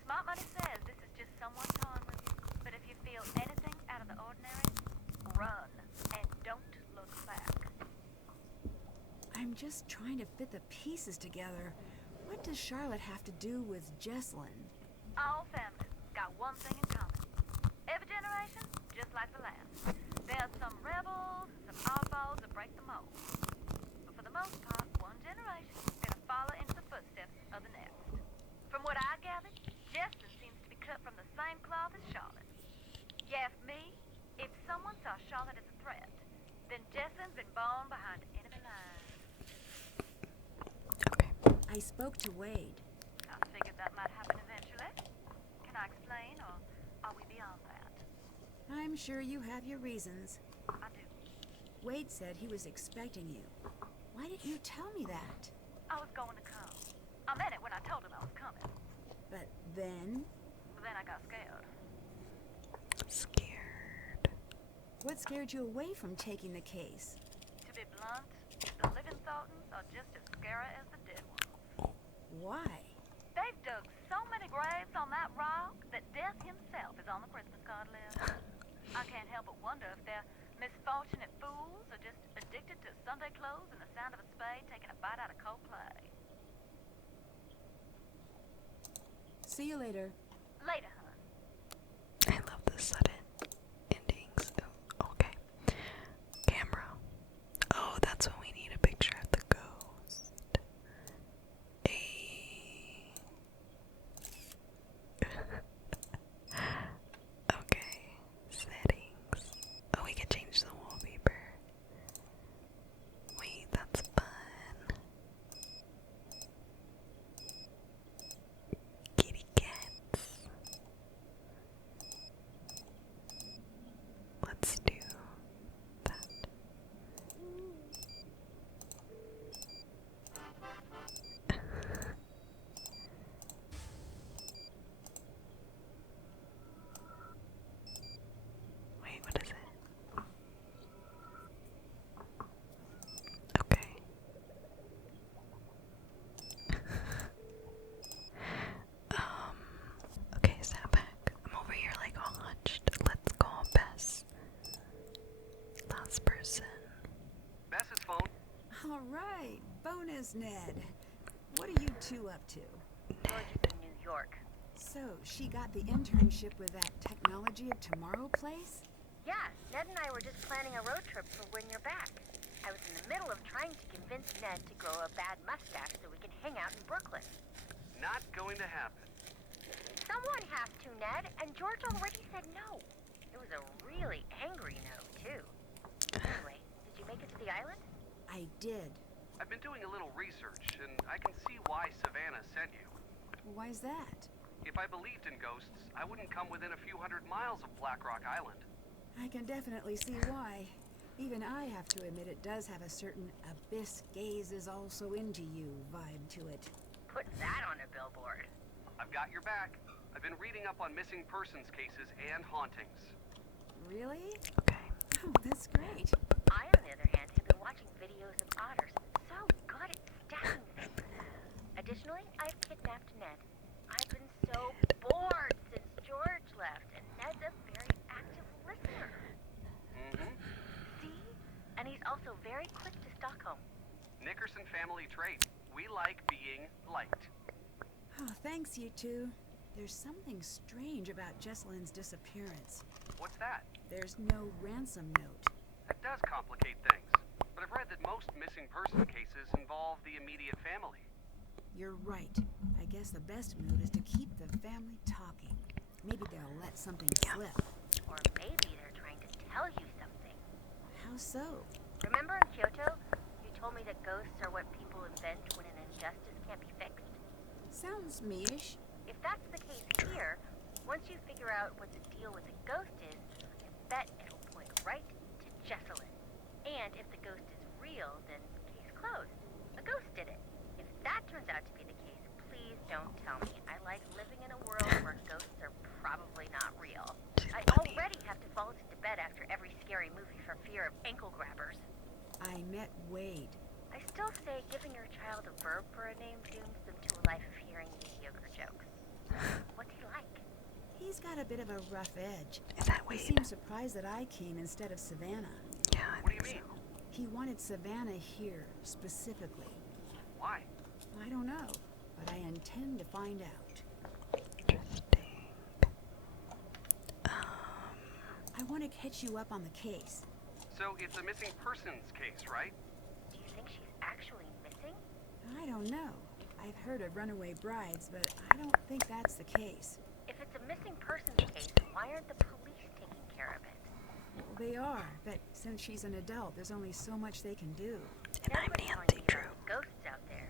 Smart money says this is just someone toying with you. But if you feel anything out of the ordinary, run and don't look back. I'm just trying trying to fit the pieces together. What does Charlotte have to do with Jesselyn? All families got one thing in common. Every generation, just like the last. There's some rebels, some oddballs that break the mold. But for the most part, one generation is going to follow into the footsteps of the next. From what I gathered, Jesselyn seems to be cut from the same cloth as Charlotte. You ask me, if someone saw Charlotte as a threat, then Jesselyn's been born behind enemy lines. Okay. I spoke to Wade. I figured that might happen eventually. Can I explain, or are we beyond that? I'm sure you have your reasons. I do. Wade said he was expecting you. Why didn't you tell me that? I was going to come. I meant it when I told him I was coming. But then? Then I got scared. Scared. What scared you away from taking the case? To be blunt, the living Thorntons are just as scary as the dead ones. Why? They've dug so many graves on that rock that death himself is on the Christmas card list. I can't help but wonder if they're misfortunate fools or just addicted to Sunday clothes and the sound of a spade taking a bite out of cold clay. See you later. Later, hun. I love the sudden endings. Oh, okay. Camera. Oh, that's when we need a picture of the ghost. Okay. Settings. Oh, we can change the wallpaper. Wait, that's fun. Kitty cats. Let's do that. Wait, what is it? Okay. Okay, stand back. I'm over here like all hunched. Let's call Bess. Last person. Bess's phone. All right. Bonus, Ned. What are you two up to? George is in New York. So, she got the internship with that Technology of Tomorrow place? Yeah, Ned and I were just planning a road trip for when you're back. I was in the middle of trying to convince Ned to grow a bad mustache so we could hang out in Brooklyn. Not going to happen. Someone has to, Ned, and George already said no. It was a really angry no, too. Anyway, did you make it to the island? I did. I've been doing a little research, and I can see why Savannah sent you. Why's that? If I believed in ghosts, I wouldn't come within a few hundred miles of Black Rock Island. I can definitely see why. Even I have to admit it does have a certain abyss gaze is also into you vibe to it. Put that on a billboard. I've got your back. I've been reading up on missing persons cases and hauntings. Really? Okay. Oh, that's great. I, on the other hand, have been watching videos of otters. So good at stacking things. Additionally, I've kidnapped Ned. I've been so bored since George left, and Ned's a very active listener. Mm-hmm. See? And he's also very quick to Stockholm. Nickerson family trait. We like being liked. Oh, thanks, you two. There's something strange about Jesselyn's disappearance. What's that? There's no ransom note. That does complicate things. But I've read that most missing person cases involve the immediate family. You're right. I guess the best move is to keep the family talking. Maybe they'll let something slip. Or maybe they're trying to tell you something. How so? Remember in Kyoto, you told me that ghosts are what people invent when an injustice can't be fixed? Sounds me-ish. If that's the case here, once you figure out what the deal with the ghost is, I bet it'll point right to Jesselyn. And if the ghost is real, then case closed. The ghost did it. If that turns out to be the case, please don't tell me. I like living in a world where ghosts are probably not real. I already have to fall into bed after every scary movie for fear of ankle grabbers. I met Wade. I still say giving your child a verb for a name dooms them to a life of hearing mediocre jokes. What's he like? He's got a bit of a rough edge. Is that He Wade? seemed surprised that I came instead of Savannah. Yeah, I What do think you mean? He wanted Savannah here, specifically. Why? I don't know, but I intend to find out. Interesting. I want to catch you up on the case. So it's a missing persons case, right? Do you think she's actually missing? I don't know. I've heard of runaway brides, but I don't think that's the case. If it's a missing persons case, why aren't the police taking care of it? Well, they are, but since she's an adult, there's only so much they can do. And I'm Ned was telling Nancy me Drew. about ghosts out there.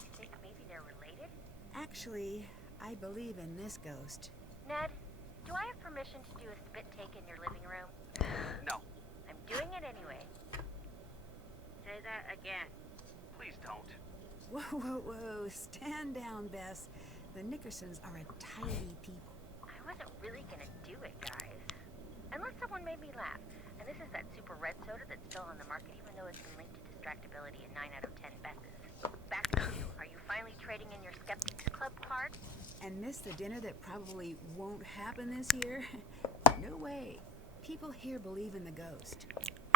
Do you think maybe they're related? Actually, I believe in this ghost. Ned, do I have permission to do a spit take in your living room? No. I'm doing it anyway. Say that again. Please don't. Whoa, whoa, whoa. Stand down, Bess. The Nickersons are a tidy people. I wasn't really gonna do it, guys. Unless someone made me laugh. And this is that super red soda that's still on the market, even though it's been linked to distractibility in 9 out of 10 Besses. Back to you. Are you finally trading in your Skeptics Club card? And miss the dinner that probably won't happen this year? No way. People here believe in the ghost.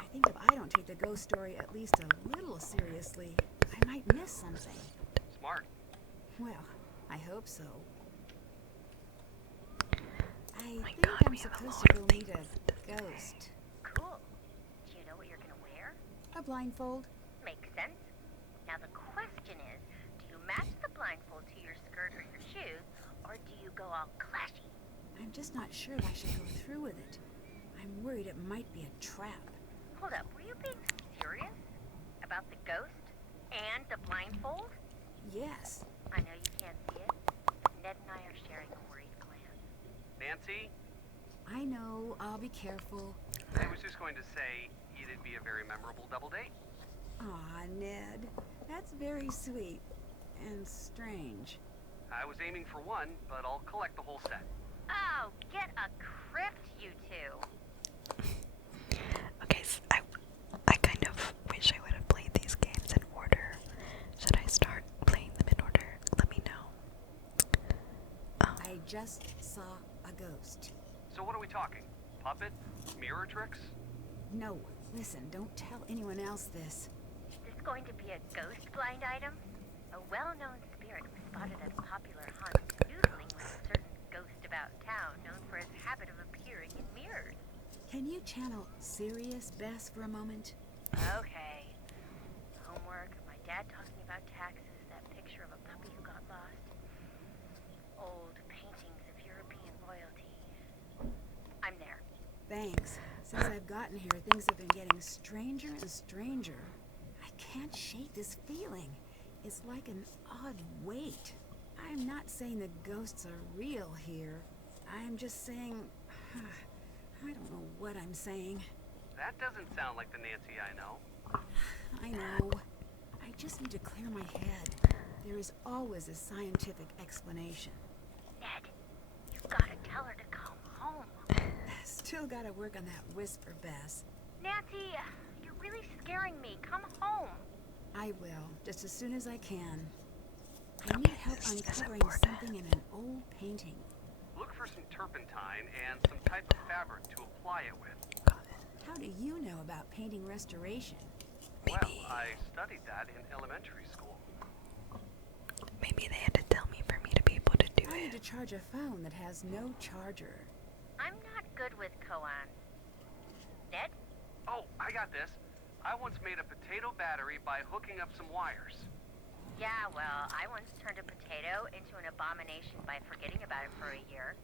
I think if I don't take the ghost story at least a little seriously, I might miss something. Smart. Well, I hope so. I my think God, I'm we have a supposed lot to go of meet things a to say. ghost. Cool. Do you know what you're gonna wear? A blindfold? Makes sense. Now the question is, do you match the blindfold to your skirt or your shoes, or do you go all clashy? I'm just not sure if I should go through with it. I'm worried it might be a trap. Hold up, were you being serious? About the ghost? And the blindfold? Yes. I know you can't see it, but Ned and I are sharing a worried glance. Nancy, I know. I'll be careful. I was just going to say it'd be a very memorable double date. Aw, Ned. That's very sweet. And strange. I was aiming for one, but I'll collect the whole set. Oh, get a crypt, you two. Okay, so I kind of wish I would have played these games in order. Should I start playing them in order? Let me know. I just saw a ghost. So what are we talking? Puppet? Mirror tricks? No, listen, don't tell anyone else this. Is this going to be a ghost blind item? A well-known spirit was spotted at a popular haunt, noodling with a certain ghost about town known for his habit of appearing in mirrors. Can you channel serious Bess for a moment? Okay. Homework, my dad talking about taxes, that picture of a puppy who got lost. Old paintings of European royalty. I'm there. Thanks. Since I've gotten here, things have been getting stranger and stranger. I can't shake this feeling. It's like an odd weight. I'm not saying the ghosts are real here. I'm just saying... I don't know what I'm saying. That doesn't sound like the Nancy I know. I know. I just need to clear my head. There is always a scientific explanation. Ned, you've got to tell her to come home. Still gotta work on that whisper, Bess. Nancy, you're really scaring me. Come home. I will, just as soon as I can. I need help this is uncovering important. something in an old painting. Look for some turpentine and some type of fabric to apply it with. How do you know about painting restoration? Well, Maybe, I studied that in elementary school. maybe they had to tell me for me to be able to do I need to it. charge a phone that has no charger. I'm not good with koans. Ned? Oh, I got this. I once made a potato battery by hooking up some wires. Yeah, well, I once turned a potato into an abomination by forgetting about it for a year.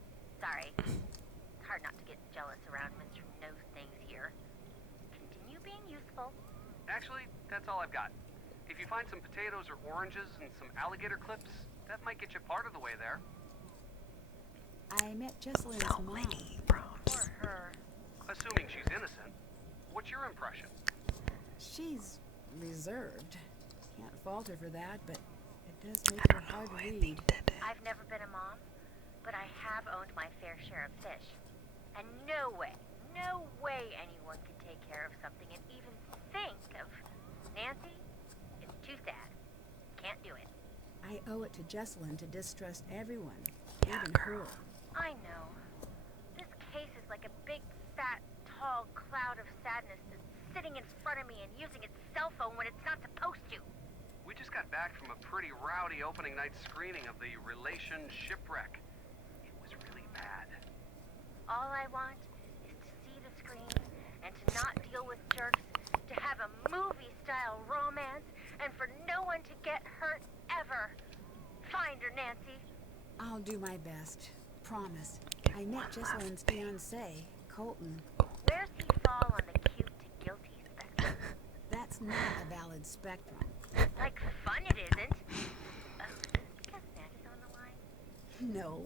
Sorry. It's hard not to get jealous around Mr. Knows Things here. Continue being useful. Actually, that's all I've got. If you find some potatoes or oranges and some alligator clips, that might get you part of the way there. I met Jesselyn's So mom. many prompts. Or her. Assuming she's innocent. What's your impression? She's reserved. Can't fault her for that, but it does make I her don't know hard who to I read. think did it. I've never been a mom, but I have owned my fair share of fish. And no way anyone can take care of something and even think of Nancy. It's too sad. Can't do it. I owe it to Jesselyn to distrust everyone, Yeah, even girl. her. I know. This case is like a big, fat, tall cloud of sadness that's sitting in front of me and using its cell phone when it's not supposed to. We just got back back from a pretty rowdy opening night screening of the Relation Shipwreck. It was really bad. All I want is to see the screen and to not deal with jerks, to have a movie-style romance, and for no one to get hurt ever. Find her, Nancy. I'll do my best. Promise. I met Jesselyn's fiancé, Colton. Where's he fall on the cute to guilty spectrum? That's not a valid spectrum. Like fun it isn't. Because Ned is on the line. No.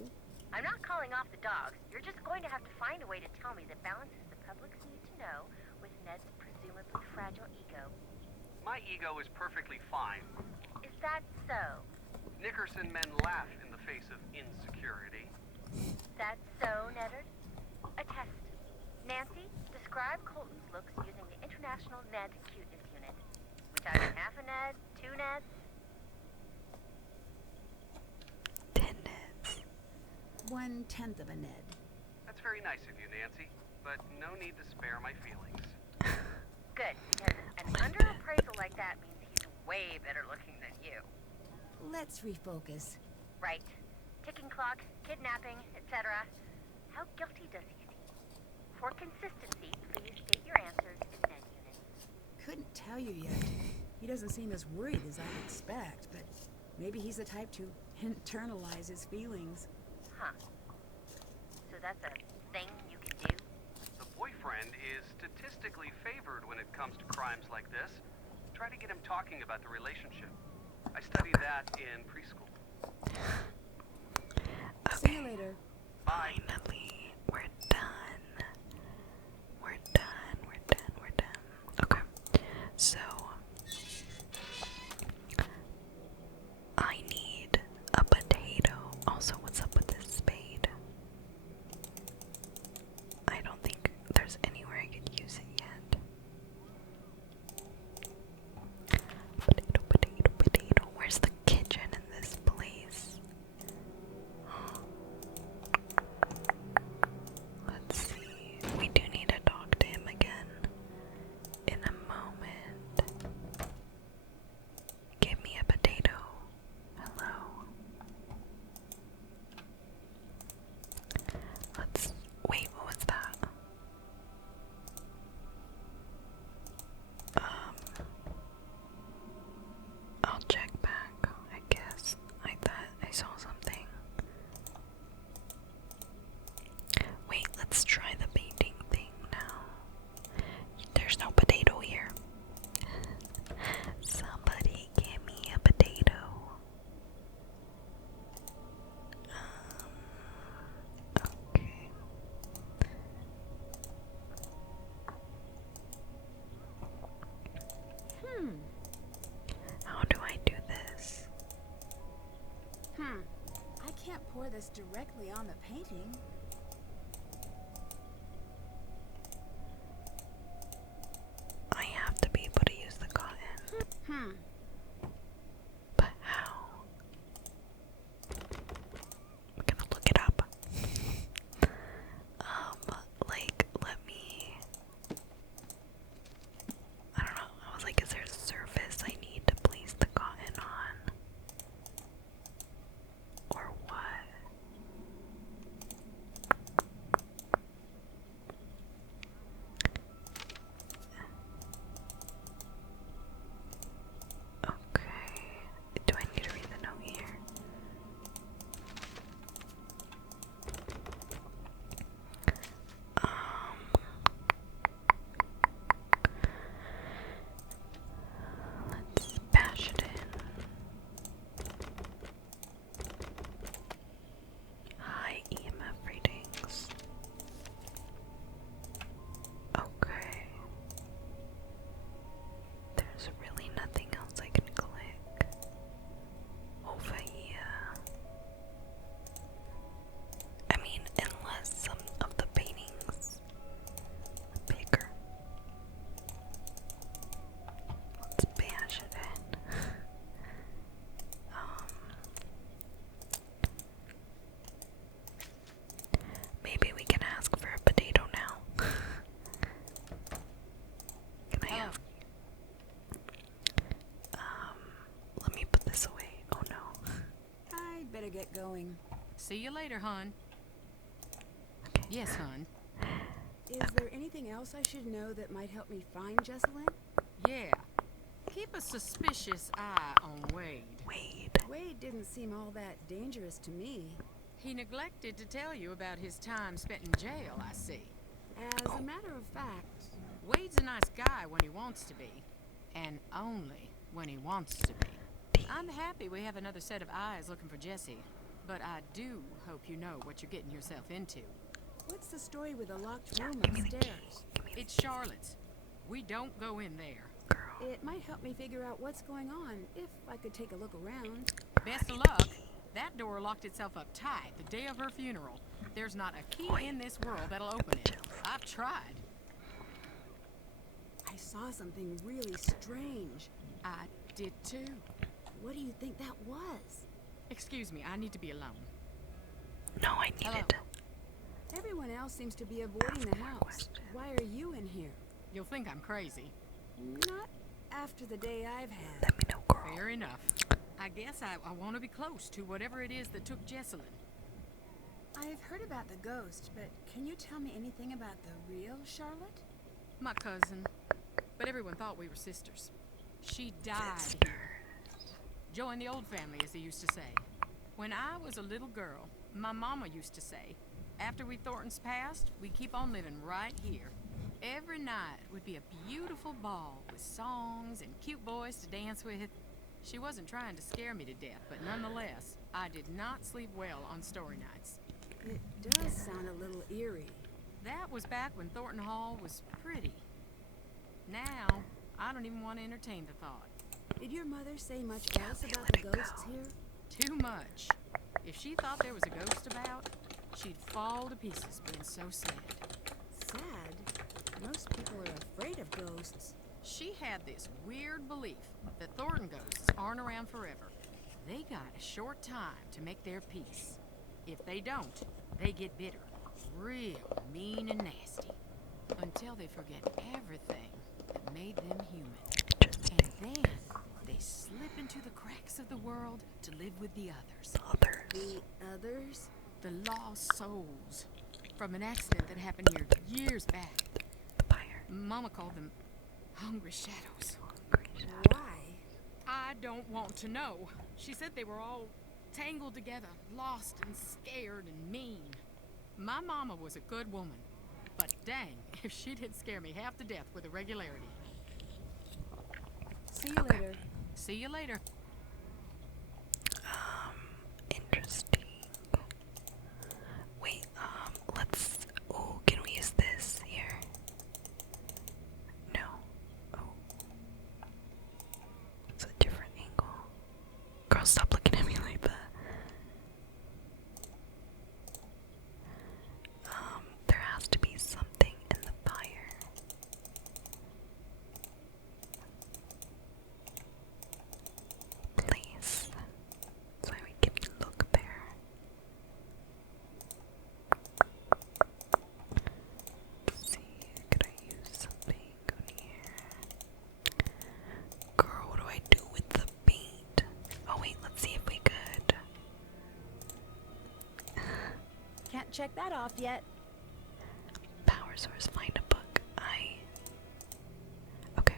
I'm not calling off the dogs. You're just going to have to find a way to tell me that balances the public's need to know with Ned's presumably fragile ego. My ego is perfectly fine. Is that so? Nickerson men laugh in the face of insecurity. That's so, Neddard? A test. Nancy, describe Colton's looks using the International Ned Cuteness Unit. Without a half a Ned, 2 Neds. 10 Neds. 1/10 of a Ned. That's very nice of you, Nancy, but no need to spare my feelings. Good, because an underappraisal like that means he's way better looking than you. Let's refocus. Right. Ticking clock, kidnapping, etc. How guilty does he seem? For consistency, please state your answers in Ned units. Couldn't tell you yet. He doesn't seem as worried as I'd expect, but maybe he's the type to internalize his feelings. Huh. So that's a thing you can do? The boyfriend is statistically favored when it comes to crimes like this. Try to get him talking about the relationship. I studied that in preschool. See you later. Bye. Finally, we're done. We're done. We're done. We're done. Okay. So, I need a potato. Also, what's up with this spade? I don't think there's anywhere I could use it yet. Potato, potato, potato. Where's the kitchen in this place? Let's see. We do need to talk to him again in a moment. Give me a potato. Hello. Let's wait, what was that? I'll check back, I guess. I thought I saw something. Wait, let's try the painting thing now. There's no potato here. Somebody give me a potato. Okay. How do I do this? I can't pour this directly on the painting. I have to be able to use the cotton. But how? I'm gonna look it up. Like, let me... I don't know. I was like, is there a surface I need to place the cotton on? Or what? better get going. See you later, hun. Yes, hun. Is there anything else I should know that might help me find Jesselyn? Yeah. Keep a suspicious eye on Wade. Wade didn't seem all that dangerous to me. He neglected to tell you about his time spent in jail, I see. As a matter of fact, Wade's a nice guy when he wants to be. And only when he wants to be. I'm happy we have another set of eyes looking for Jesse. But I do hope you know what you're getting yourself into. what's the story with the locked room upstairs? It's Charlotte's. We don't go in there. It might help me figure out what's going on, if I could take a look around. Best of luck. That door locked itself up tight the day of her funeral. There's not a key in this world that'll open it. I've tried. I saw something really strange. I did too. What do you think that was? Excuse me, I need to be alone. No, I need Hello. it. Everyone else seems to be avoiding the house. Why are you in here? You'll think I'm crazy. Not after the day I've had. Let me know, girl. Fair enough. I guess I want to be close to whatever it is that took Jesselyn. I've heard about the ghost, but can you tell me anything about the real Charlotte? My cousin. But everyone thought we were sisters. She died here. Joined the old family, as they used to say. When I was a little girl, my mama used to say, after we Thorntons passed, we'd keep on living right here. Every night would be a beautiful ball with songs and cute boys to dance with. She wasn't trying to scare me to death, but nonetheless, I did not sleep well on story nights. It does sound a little eerie. That was back when Thornton Hall was pretty. Now, I don't even want to entertain the thought. Did your mother say much else about the ghosts here? Too much. If she thought there was a ghost about, she'd fall to pieces being so sad. Sad? Most people are afraid of ghosts. She had this weird belief that Thornton ghosts aren't around forever. They got a short time to make their peace. If they don't, they get bitter, real mean and nasty, until they forget everything that made them human. And then they slip into the cracks of the world to live with the others. The others? The lost souls from an accident that happened here years back. Mama called them hungry shadows. Why? I don't want to know. She said they were all tangled together, lost and scared and mean. My mama was a good woman, but dang if she didn't scare me half to death with a regularity. See you later. See you later. Interesting. Wait, let's... Oh, can we use this here? No. Oh. It's a different angle. Girl, stop looking at me like that. There has to be something in the fire. Please. So we can look there. Let's see, could I use something on here? Girl, what do I do with the paint? Oh wait, let's see if we could. Can't check that off yet. Power source, find a book. Okay,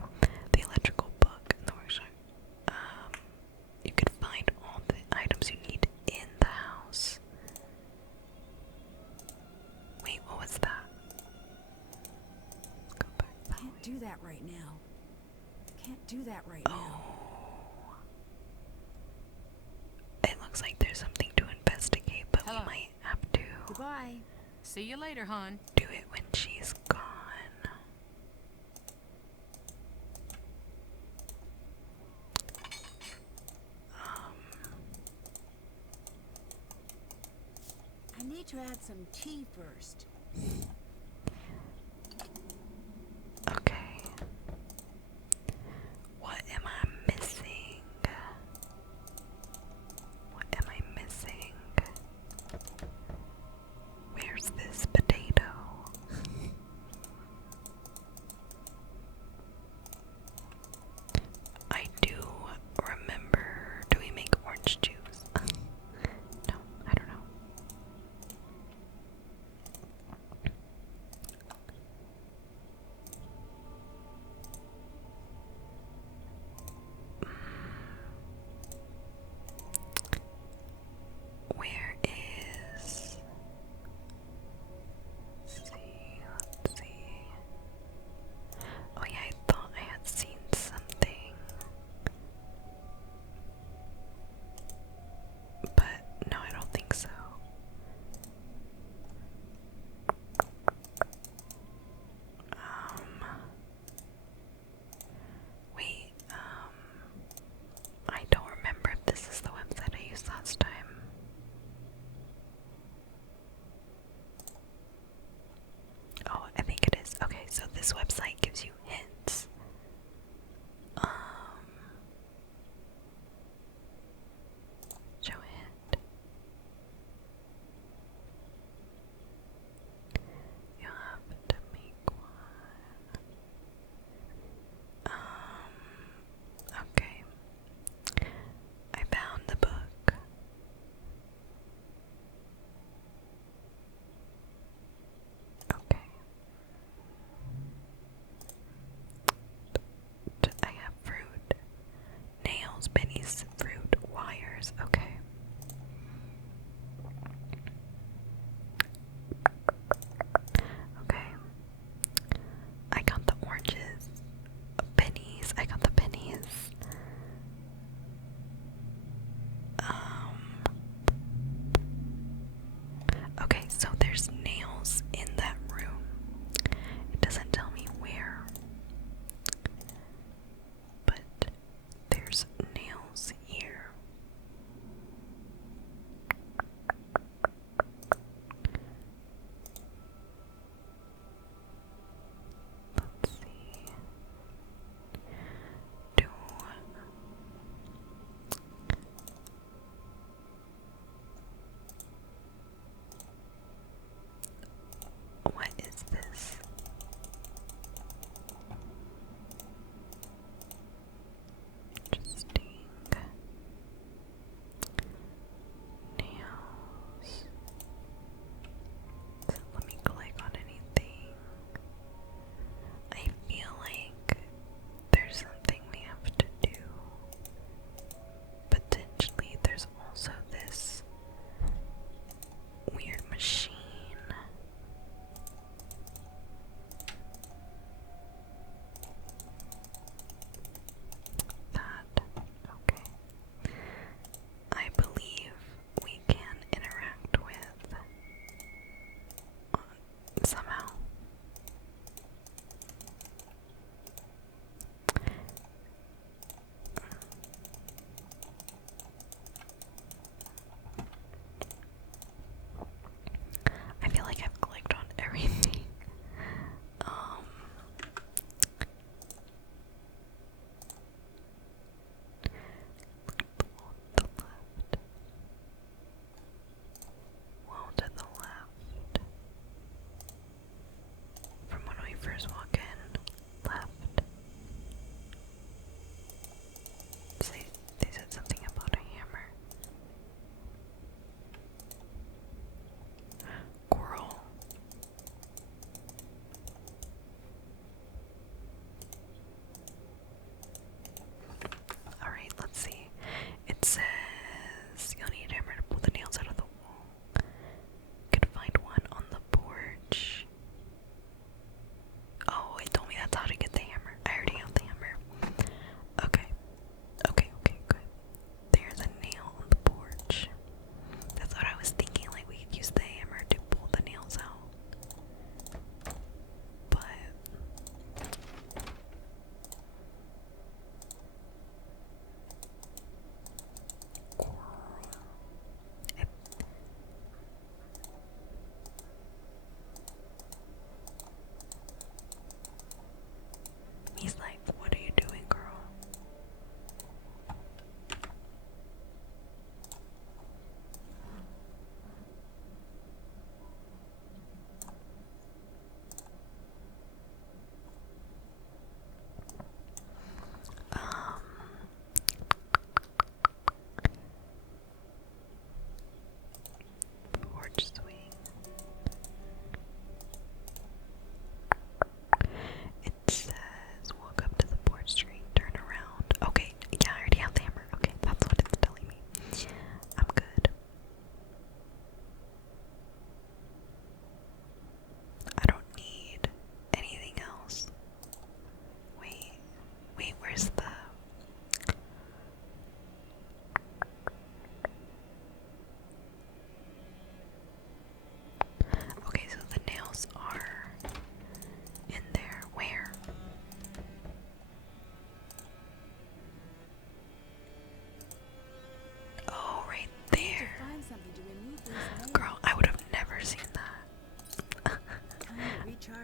the electrical book in the workshop. You could find all the items you need in the house. Wait, what was that? Let's go back that Can't way. do that right now. Can't do that right now. Oh. It looks like there's something to investigate, but Hello. we might have to Goodbye. See you later, hon. do it when she's gone. I need to add some tea first. Okay. What am I missing? What am I missing? Where's this potato? I do remember. Do we make orange juice?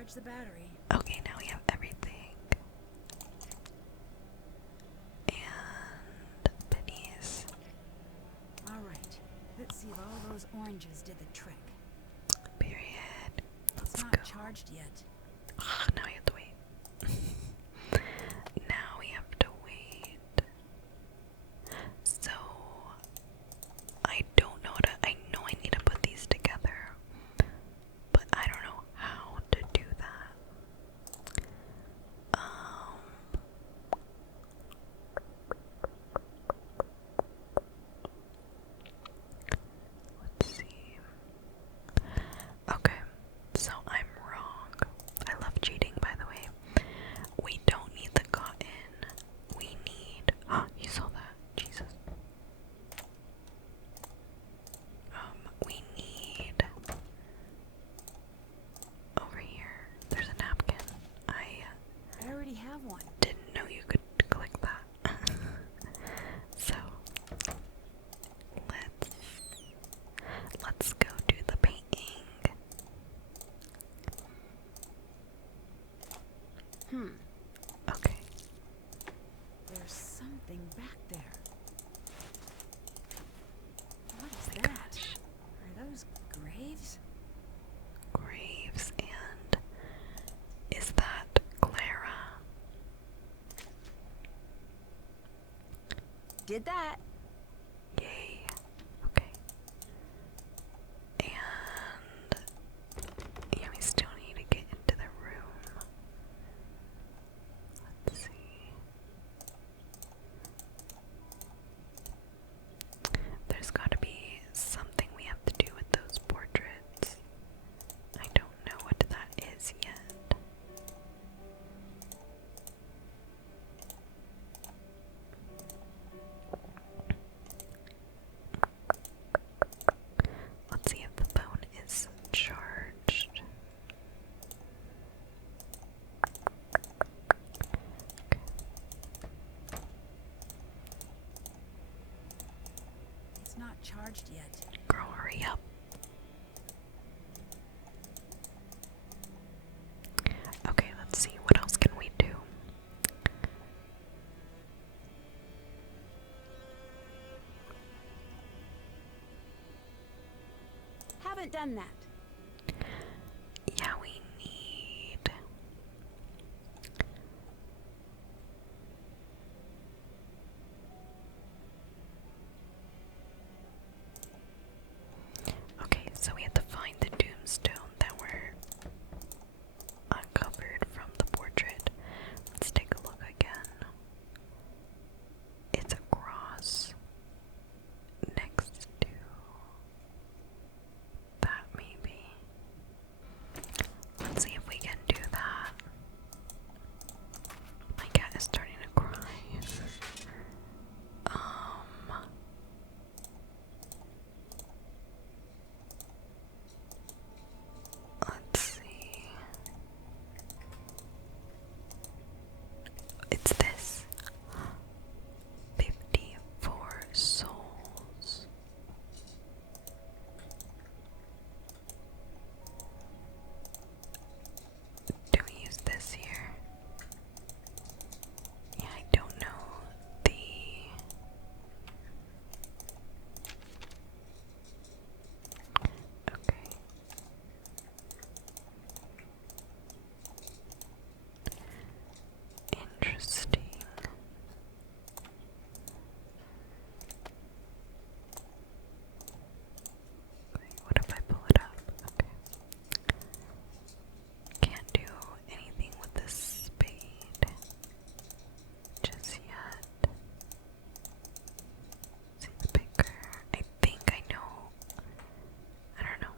charge the battery. Okay, now we have everything. And pennies. Alright, let's see if all those oranges did the trick. Period. Let's It's not go. charged yet. Now we have to wait. Now we have to wait. So I don't know I know I need to put these together, but I don't know how to do that. Let's see. Okay, so I'm wrong. I love cheating, by the way. We don't need the cotton. We need. Oh, you saw that? Jesus. We need. Over here. There's a napkin. I already have one. didn't know you could click that. So let's go do the painting. Okay. There's something back there. What is that? Are those graves? Graves, and is that Clara? Did that? Yay. Okay. And yeah, we still need to get into the room. Let's see. There's got to be something we have to do with those portraits. I don't know what that is yet. Let's see if the phone is charged. It's not charged yet. Girl, hurry up. Okay, let's see. What else can we do? Haven't done that. Yeah, we need. Okay, so we have to find the tombstone that were uncovered from the portrait. Let's take a look again. It's a cross next to that, maybe. Let's see if we can do that. My cat is starting to cry. Let's see. It's this. 54 souls. Do we use this here? Yeah, I don't know the. Okay. Interesting. Wait, what if I pull it up? Okay. Can't do anything with this spade just yet. See the picker. I think I know. I don't know.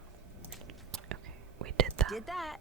Okay, we did that. Did that.